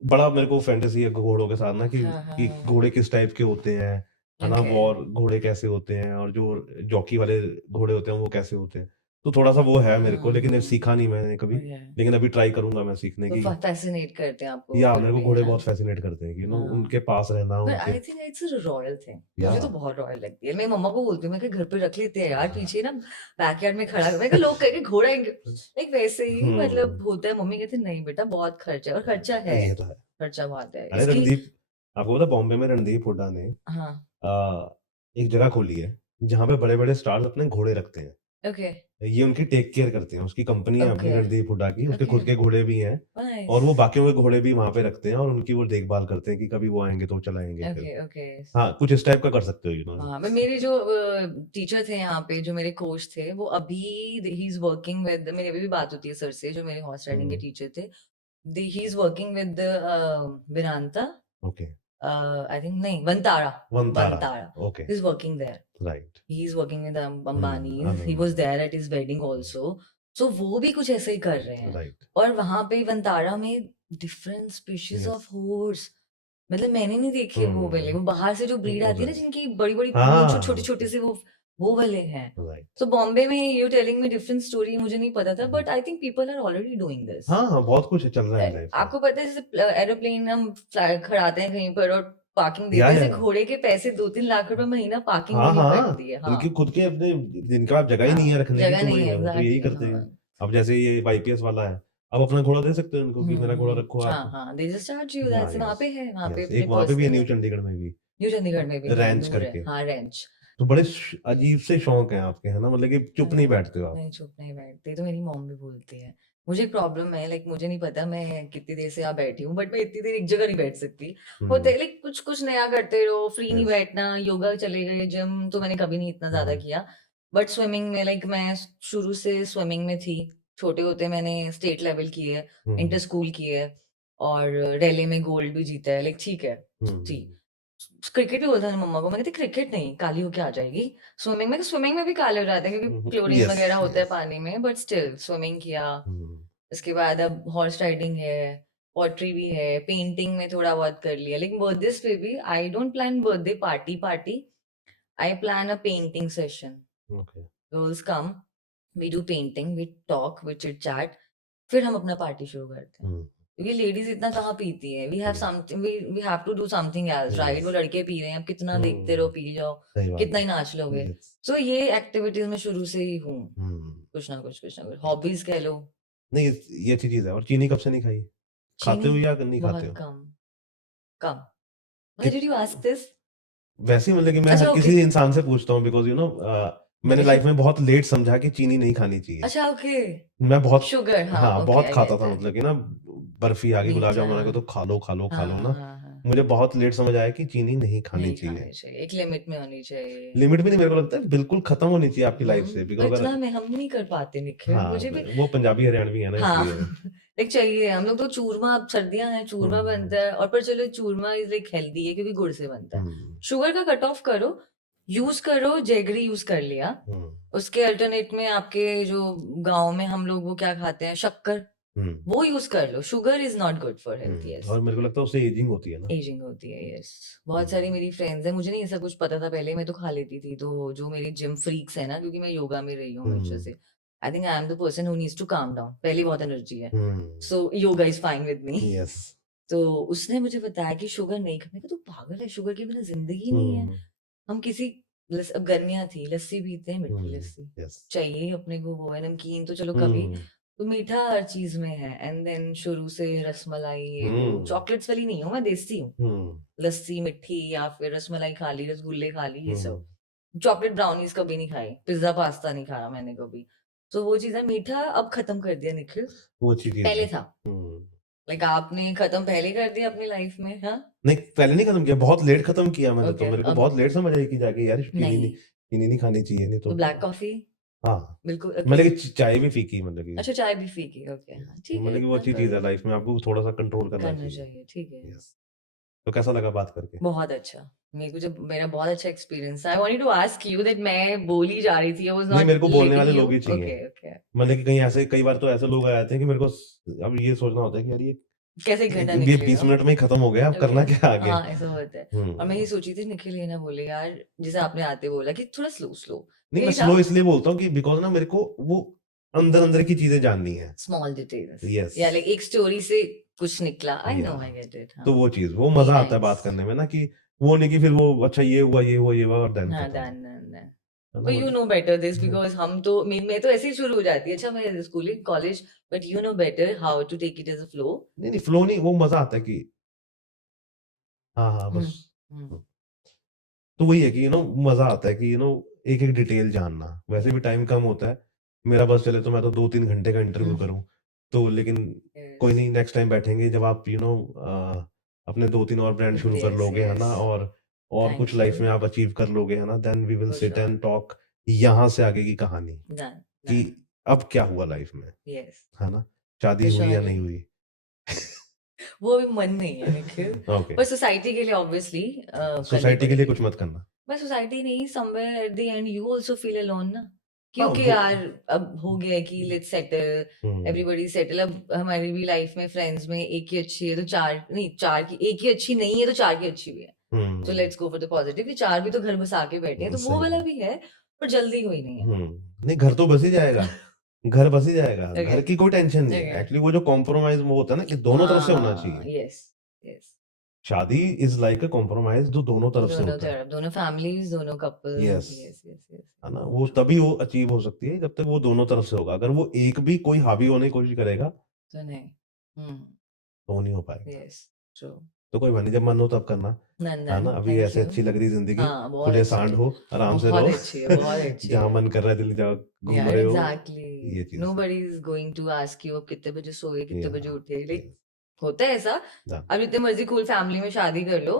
बड़ा मेरे को फैंटेसी है घोड़ों के साथ ना कि हाँ. घोड़े किस टाइप के होते हैं, है ना, Okay. वॉर घोड़े कैसे होते हैं, और जो जॉकी वाले घोड़े होते हैं वो कैसे होते हैं. तो थोड़ा सा वो है मेरे को, लेकिन सीखा नहीं मैंने कभी. Okay. लेकिन अभी ट्राई करूंगा मैं सीखने की. तो फैसिनेट करते हैं आपको. या मेरे को घोड़े, घोड़े है ना? बहुत फैसिनेट करते हैं कि हाँ. उनके पास रहना. But उनके I think it's a royal thing. Yeah. मुझे तो बहुत रॉयल लगती है. मैं मम्मा को बोलती हूँ, मैं घर पे रख लेते हैं यार, पीछे ना बैकयार्ड में खड़ा. मैं लोग कहेंगे घोड़ा एक वैसे ही मतलब होता है. मम्मी कहती नहीं बेटा बहुत खर्चा है, और खर्चा है, ये तो है. खर्चा बहुत है. अरे इसकी रणदीप, आपको पता बॉम्बे में रणदीप हुड्डा ने हाँ एक जगह खोली है जहाँ पे बड़े बड़े स्टार्स अपने घोड़े रखते हैं. ओके ये उनकी टेक केयर करते हैं. उसकी कंपनी है अपनी Okay. रणदीप हुड्डा की. उसके Okay. खुद के घोड़े भी हैं, नाइस. और वो बाकियों के घोड़े भी वहां पे रखते हैं, और उनकी वो देखभाल करते हैं कि कभी वो आएंगे तो चलाएंगे फिर. Okay okay. हाँ कुछ इस टाइप का कर सकते हो हाँ, मैं मेरे जो टीचर थे यहाँ पे, जो मेरे कोच थे, वो अभी ही इज वर्किंग विद, मेरी अभी भी बात होती है सर से, जो मेरे हॉर्स राइडिंग के टीचर थे. ही इज वर्किंग विद विरांता. ओके. I think नहीं, Vantara. Okay. He's working there. Right. He's working with Ambani. Ambani. He was there at his wedding also. सो वो भी कुछ ऐसे ही कर रहे हैं। राइट। और वहां पे वंतारा में different species yes. Of horse, मतलब मैंने नहीं देखे वो वाले, वो बाहर से जो ब्रीड आती है ना राइट। जिनकी बड़ी बड़ी हाँ, मूंछ हाँ, छोटे हाँ। छोटे से, वो वाले हैं। राइट। सो बॉम्बे में you telling me different story, मुझे नहीं पता था, but I think people are already doing this. हाँ, हाँ, बहुत कुछ चल रहा है लाइफ में। आपको पता है जैसे एरोप्लेन हम खड़ाते हैं कहीं पर और पार्किंग देते या, हैं, या, जैसे या। घोड़े के पैसे 2-3 लाख रुपए महीना पार्किंग हाँ, में ही हाँ, कट दिए। हाँ उनकी खुद के अपने जिनके पास जगह ही नहीं है हाँ, रखने की, जगह तो नहीं वही है, है, वो तो यही एग्जैक्टली। करते हैं। हाँ अब जैसे ये आईपीएस वाला है, अब अपना घोड़ा दे सकते हैं उनको कि मेरा घोड़ा रखो हाँ आप। हाँ, दे जस्ट चार्ज यू, हाँ, दैट्स वहाँ यस, पे है, वहाँ पे यस। अपने एक वहाँ पे भी है पर्सनल न्यू है। चंडीगढ़ में भी, न्यू चंडीगढ़ में भी है, रैंच दूर है, करके। हाँ रेंच। तो बड़े अजीब से शौक हैं आपके, है ना? मतलब कि चुप नहीं बैठते हो आप। नहीं चुप नहीं बैठती, तो मेरी मॉम भी बोलती है। मुझे एक प्रॉब्लम है, लाइक मुझे नहीं पता मैं कितनी देर से यहाँ बैठी हूँ, बट मैं इतनी देर एक जगह नहीं बैठ सकती। होते हम्म। लाइक कुछ कुछ नया करते रहो, फ्री नहीं यस। बैठना। योगा चले गए, जिम तो मैंने कभी नहीं इतना ज्यादा हम्म। किया, बट स्विमिंग में लाइक मैं शुरू से स्विमिंग में थी। छोटे होते मैंने स्टेट लेवल की है, इंटर स्कूल की है, और रेले में गोल्ड भी जीता है, लाइक ठीक है। जी, हम्म। क्रिकेट भी बोलता था मम्मा को, मैं कहती क्रिकेट नहीं, काली होके आ जाएगी। स्विमिंग में भी काले हो जाते हैं क्योंकि क्लोरीन यस, वगैरह होता है यस। पानी में, बट स्टिल स्विमिंग किया। हम्म। इसके बाद अब हॉर्स राइडिंग है, पॉटरी भी है, पेंटिंग में थोड़ा बहुत कर लिया। लेकिन बर्थडे पे भी I don't plan birthday party party, I plan a painting session. Okay. Girls come, we do painting, we talk, we chit chat, फिर हम अपना पार्टी शुरू करते हैं। हम्म। क्योंकि लेडीज इतना कहाँ पीती है, we have hmm. Something, we have to do something else, right? वो यस। लड़के पी रहे हैं, अब कितना देखते रहो, हम्म। पी जाओ, सही बात कितना है। ही नाच लोगे। यस। सो ये एक्टिविटीज में शुरू से ही हूँ, हम्म। कुछ ना कुछ हॉबीज कह लो। नहीं, ये अच्छी चीज है। और चीनी कब से नहीं खाई? खाते चीनी हो या नहीं खाते बहुत हो? कम, कम। व्हाई कि डिड यू आस्क दिस? वैसे ही मतलब कि मैं हर अच्छा ओके, किसी इंसान से पूछता हूँ, बिकॉज मैंने अच्छा लाइफ में बहुत लेट समझा कि चीनी नहीं खानी चाहिए। अच्छा ओके, मैं बहुत, शुगर, हाँ हाँ, ओके, बहुत आई खाता गेट था, इट। मतलब कि ना बर्फी आ गई, गुलाब मीठा, जामुन आ गया, तो हाँ खा लो खा लो खा हाँ लो हाँ ना। हाँ हाँ। मुझे बहुत लेट समझ आया कि चीनी नहीं खानी नहीं चाहिए। खाने चाहिए, एक लिमिट में होनी चाहिए। लिमिट भी नहीं, मेरे को लगता है बिल्कुल खत्म होनी चाहिए आपकी लाइफ से, और बिकॉज अगर, इतना में हम नहीं कर पाते निखिल, हाँ, मुझे भी। वो पंजाबी हरियाणवी है ना, हाँ इसलिए। एक चाहिए, हम लोग तो चूरमा, अब सर्दियां हैं चूरमा हम्म। बनता है, और पर चलो चूरमा इज लाइक हेल्दी है क्योंकि गुड़ से बनता है। हम्म। शुगर का कट ऑफ करो, यूज करो, जेगरी यूज कर लिया। हम्म। उसके अल्टरनेट में आपके जो गांव में हम लोग वो क्या खाते हैं, शक्कर, हम्म। वो यूज कर लो। Sugar is not good for health, yes. और मेरे को लगता है उससे एजिंग होती है ना। एजिंग होती है, यस। बहुत सारी मेरी फ्रेंड्स हैं, मुझे नहीं ऐसा कुछ पता था पहले, मैं तो खा लेती थी। तो जो मेरी जिम फ्रीक्स है ना, क्योंकि मैं योगा में रही हूँ हमेशा से, I think I am the person who needs to calm down. पहले बहुत एनर्जी है, so yoga is fine with me. Yes. तो उसने मुझे बताया कि शुगर नहीं खाने का, तो पागल है, शुगर के बिना जिंदगी नहीं है। हम किसी अब गर्मियां थी, लस्सी पीते हैं, मिठी लस्सी यस। चाहिए अपने को, वो है नमकीन तो चलो कभी, तो मीठा हर चीज में है। एंड देन शुरू से रसमलाई, ये वो, चॉकलेट्स वाली नहीं हूँ मैं, देसी हूँ। लस्सी मिठी, या फिर रसमलाई खा ली, रसगुल्ले खा ली, ये सब। चॉकलेट ब्राउनीज कभी नहीं खाई, पिज्जा पास्ता नहीं खाया मैंने कभी। तो वो चीज है, मीठा अब खत्म कर दिया निखिल, वो अच्छी चीज पहले है। था। लाइक आपने खत्म पहले कर दिया अपनी लाइफ में, हाँ? नहीं, पहले नहीं खत्म किया, बहुत लेट खत्म किया मैंने। तो ओके, मेरे को अब बहुत लेट समझ आई कि जाके यार नहीं, चीनी नहीं खानी चाहिए, नहीं तो तो। ब्लैक कॉफी हाँ, बिल्कुल मतलब ओके। कि चाय भी फीकी, मतलब कि, अच्छा चाय भी फीकी, ओके हाँ ठीक है, मतलब कि वो इतना अच्छी चीज है करो, लाइफ में, आपको थोड़ा सा कंट्रोल करना करना चाहिए। चाहिए, ठीक है। यस। तो कैसा लगा बात करके? बहुत अच्छा, मेरे को जब मेरा बहुत अच्छा एक्सपीरियंस था। I wanted to ask you that, मैं बोली जा रही थी, आई वाज नहीं, मेरे नॉट को बोलने लेटिंग वाले यू। लोग ही चाहिए। ओके ओके, मतलब कि कहीं ऐसे, कई बार तो ऐसे लोग आ जाते हैं कि मेरे को अब ये सोचना होता है कि यार कैसे एक घंटा ये निकलेगा। 20 मिनट में ही खत्म हो गया, अब ओके, करना क्या आगे? हाँ ऐसा होता है। और मैं ये सोची थी निखिल ये ना बोले यार, जैसे आपने आते बोला कि थोड़ा स्लो स्लो, नहीं, मैं यही था, स्लो इसलिए बोलता हूँ कि बिकॉज ना मेरे को वो अंदर अंदर की चीजें जाननी है। Small details, yes. या लाइक एक स्टोरी से कुछ निकला, आई या नो, आई गेट इट। तो हाँ, वो चीज, वो मजा आता है बात नाइस, करने में ना, कि वो नहीं कि फिर वो अच्छा ये हुआ ये हुआ ये हुआ और देन हाँ खत्म, डन डन डन। है ना? But you know better this, मतलब because हम तो मैं तो ऐसे ही शुरू हो जाती है, अच्छा मैं schooling college, but you know better how to take it as a flow। नहीं नहीं, फ्लो नहीं, वो मजा आता है कि, हाँ हाँ, हम्म बस। हम्म तो वही है कि मजा आता है कि एक एक डिटेल जानना। वैसे भी टाइम कम होता है, मेरा बस चले तो मैं तो 2-3 घंटे का इंटरव्यू करूं, तो लेकिन कोई नहीं, नेक्स्ट टाइम बैठेंगे जब आप अपने 2-3 और ब्रांड शुरू कर Yes, लोगे, है ना, yes. और कुछ Thank लाइफ में you. आप अचीव कर लोगे, है ना, then we will For sit sure. And talk यहाँ से आगे की कहानी, Done. कि Done. अब क्या हुआ लाइफ में, Yes. है ना, शादी For हुई या sure. नहीं हुई। वो अभी मन नहीं है निखिल, ओके, पर सोसाइटी के लिए ऑब्वियसली करनी सोसाइटी के लिए पड़ेगी। कुछ मत करना। पर सोसाइटी नहीं, somewhere at the end you also feel alone ना। क्योंकि वो यार अब हो गया है कि let's settle, hmm everybody settle. अब हमारी भी लाइफ में फ्रेंड्स में एक ही अच्छी है तो चार नहीं, चार की एक ही अच्छी नहीं है तो चार की अच्छी भी है। तो let's go for the positive कि चार भी तो घर बसा के बैठे हैं, तो वो सही वाला है। भी है, पर जल्दी कोई नहीं है। नहीं, घर तो बस ही जाएगा, घर बस ही जाएगा, Okay. घर की कोई टेंशन नहीं है। Okay. एक्चुअली वो जो कॉम्प्रोमाइज वो होता है ना कि दोनों तरफ से होना हाँ, चाहिए। यस यस, शादी इज लाइक अ कॉम्प्रोमाइज जो दोनों तरफ से दोनों होता है। तरफ, दोनों फैमिलीज, दोनों couple. Yes, yes yes yes, है ना, वो तभी वो अचीव हो सकती है जब तक वो दोनों तरफ से होगा। अगर वो एक भी कोई हावी होने की कोशिश करेगा तो नहीं। तो वो नहीं हो पाएगा। Yes, true. तो कोई बात नहीं, जब मन हो तब करना, है नंदन, ना। अभी थैंक ऐसे यू। अच्छी लग रही जिंदगी, हाँ, बहुत खुले अच्छी सांड है, हो, आराम से बहुत रहो, अच्छी है, बहुत अच्छी जहाँ है। मन कर रहा है दिल्ली जाओ, घूम यार रहे हो, एग्जैक्टली, ये चीज है। Nobody is going to ask you अब कितने बजे सोए, कितने बजे Yeah, उठे। लाइक yes, होता है ऐसा। yeah. अब जितने मर्जी कूल फैमिली में शादी कर लो,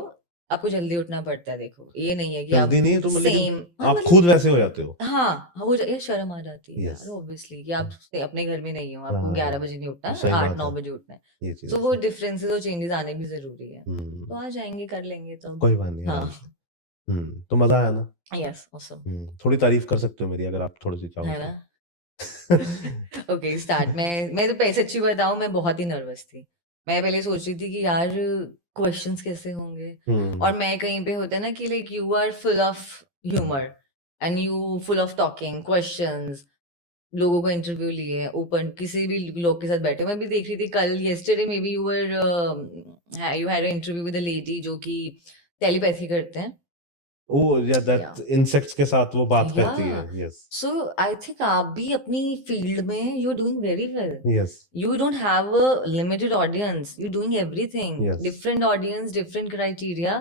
आपको जल्दी उठना पड़ता है। देखो ये नहीं है कि आप जल्दी नहीं है तो मतलब सेम, हाँ आप मतलब खुद वैसे हो जाते हो। हाँ हो जाए, शर्म आ जाती है Yes. यार ऑब्वियसली कि आप अपने घर में नहीं हो, आपको हाँ, 11 बजे नहीं उठना, सही बात 8-9 है, बजे उठना है। ये चीज तो है। वो डिफरेंसेस और चेंजेस आने भी जरूरी है, तो हम्म, आ जाएंगे, कर लेंगे तो। कोई बात नहीं, आराम हाँ, से। तो मजा आया ना। यस, ऑसम, थोड़ी तारीफ कर सकते हो मेरी अगर आप थोड़ी सी चाहो है तो। ना। Okay start. मैं तो पहले सच्ची बताऊं, मैं बहुत ही नर्वस थी। मैं पहले सोच रही थी कि यार क्वेश्चंस कैसे होंगे, और मैं कहीं पे होता है ना कि like you are full of humour and you full of talking questions. लोगों को इंटरव्यू लिए, ओपन किसी भी लोग के साथ बैठे। मैं भी देख रही थी कल, yesterday may be you had interview with a lady जो कि टेलीपैथी करते हैं। ओह या दैट Yeah. इंसेक्ट्स के साथ वो बात करती है। Yeah. Yes So I think आप भी अपनी फील्ड में you're doing very well. Yes You don't have a limited audience. You're doing everything. Yes. Different audience, different criteria,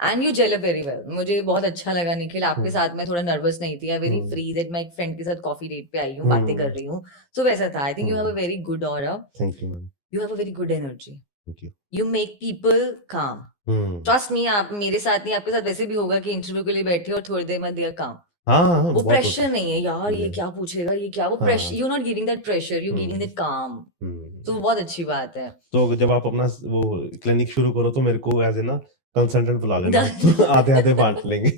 and you gel up very well. मुझे बहुत अच्छा लगा निखिल, आपके साथ मैं थोड़ा नर्वस नहीं थी। वेरी फ्री दैट मैं एक फ्रेंड के साथ कॉफी डेट पे आई हूँ, बातें कर रही हूँ, तो वैसा था। आई think you have a very good aura, thank you ma'am, you have a very good energy, thank you. You make people काम। ट्रस्ट मी, आप मेरे साथ नहीं, आपके साथ वैसे भी होगा कि इंटरव्यू के लिए बैठे और थोड़ी देर में दिया काम। हाँ हाँ वो बहुत होता प्रेशर है। नहीं है यार, ये Yes. क्या पूछेगा, ये क्या, वो हाँ, प्रेशर, हाँ। You not giving that pressure, you giving that काम। तो वो बहुत अच्छी बात है। तो जब आप अपना वो क्लिनिक शुरू करो तो मेरे को एज ए ना कंसल्टेंट बुला लेना, तो आधे आधे बांट लेंगे।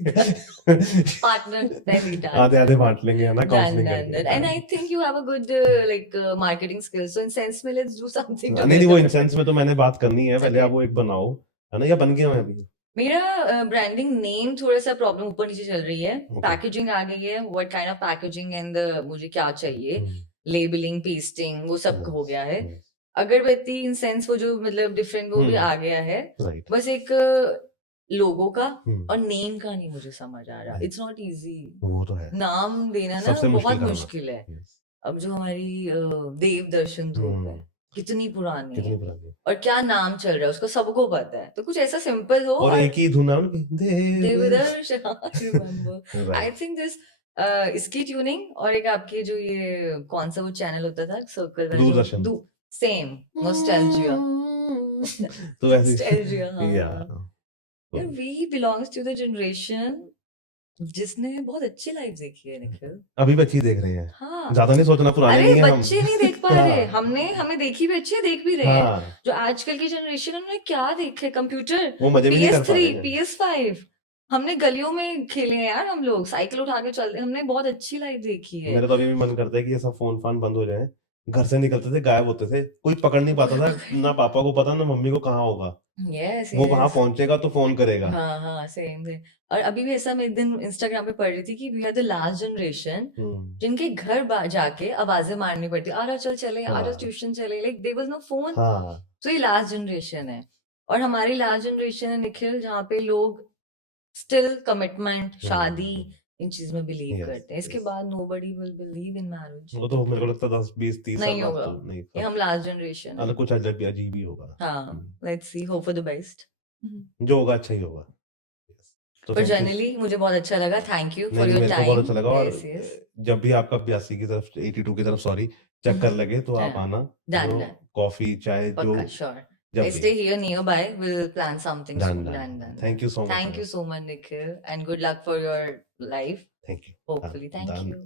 पार्टनर आधे आधे बांट लेंगे, है ना, Done, counselling done, done. And I करके। think you have a good like marketing skills. So in sense में let's do something नहीं नहीं, वो together. इंसेंस में तो मैंने बात करनी है पहले, Okay. आप वो एक बनाओ, है ना, या बन गया मैं अभी। मेरा ब्रांडिंग नेम थोड़ा सा प्रॉब्लम ऊपर नीचे चल रही है। Okay. पैकेजिंग आ गई है, what kind of packaging and मुझे क्या चाहिए, लेबलिंग, पेस्टिंग, वो सब हो गया है। अगरबत्ती इंसेंस वो जो मतलब डिफरेंट वो भी आ गया है। राइट, बस एक लोगो का और नेम का नहीं मुझे समझ आ रहा। इट्स नॉट इजी, वो तो है, नाम देना ना सबसे बहुत काम है। मुश्किल है। Yes. अब जो हमारी देव दर्शन धूप है, कितनी पुरानी कितनी है पुरानी है। और क्या नाम चल रहा है उसको सबको पता है। तो कुछ ऐसा सिंपल हो और एक ही धुन है उनकी, देव देव दर्शन, रिमेंबर। आई थिंक दिस इसकी ट्यूनिंग और एक आपके जो ये कौन सा वो चैनल होता था सर्कल वाला, दूरदर्शन, सेम नॉस्टैल्जिया। तो ऐसे नॉस्टैल्जिया, या यार we belongs to the generation जिसने बहुत अच्छी लाइफ देखी है निखिल। अभी बच्चे देख रहे हैं, हाँ, ज्यादा नहीं सोचना, पुराने अरे नहीं है हम। बच्चे नहीं देख पा रहे, हाँ। हमें देखी भी अच्छी है, देख भी रहे हैं। हाँ, जो आजकल की जनरेशन है उन्होंने क्या देखे, कंप्यूटर, वो मजे भी नहीं कर पा रहे PS3, हैं। PS5। हमने गलियों में खेले हैं यार, हम लोग साइकिल उठा के चलते, हमने बहुत अच्छी लाइफ देखी है। मेरा तो अभी भी मन करता है कि ये सब फोन फान बंद हो जाए। घर से निकलते थे, गायब होते थे, कोई पकड़ नहीं पाता था, ना पापा को पता ना मम्मी को कहाँ होगा। यस वो वहां यस, पहुंचेगा तो फोन करेगा। हाँ हाँ, सेम सेम। और अभी भी ऐसा मैं एक दिन इंस्टाग्राम पे पढ़ रही थी कि we are the last generation जिनके घर जाके आवाजें मारनी पड़ती, आ रहा चल चले, आ रहा हाँ। ट्यूशन चले, like there was no phone. हाँ, तो ये लास्ट जनरेशन है। और हमारी लास्ट जनरेशन है निखिल जहाँ पे लोग स्टिल कमिटमेंट, शादी, इन चीज में बिलीव Yes, करते हैं। इसके yes. बाद nobody will believe in marriage। वो तो मेरे को लगता है 10 20 30 साल नहीं बाद होगा, तो नहीं। ये हम लास्ट जनरेशन है। अलग कुछ अजब अजीब ही होगा। हाँ, let's see, hope for the best. जो होगा अच्छा ही होगा। Yes. तो पर thank you. जनरली मुझे बहुत अच्छा लगा, थैंक यू नहीं फॉर नहीं, योर मेरे को बहुत अच्छा टाइम। लगा। और यस यस, जब भी आपका 82 की तरफ 82 की तरफ सॉरी चक्कर लगे तो आप हाँ, आना, डन जो डन, कॉफी चाय जो पक्का, श्योर। जब I भी। stay here nearby, we'll plan something Done, soon। done. Done done। Thank you so much. Thank you so much Nikhil, and good luck for your life, Thank you. hopefully। Thank Done. you।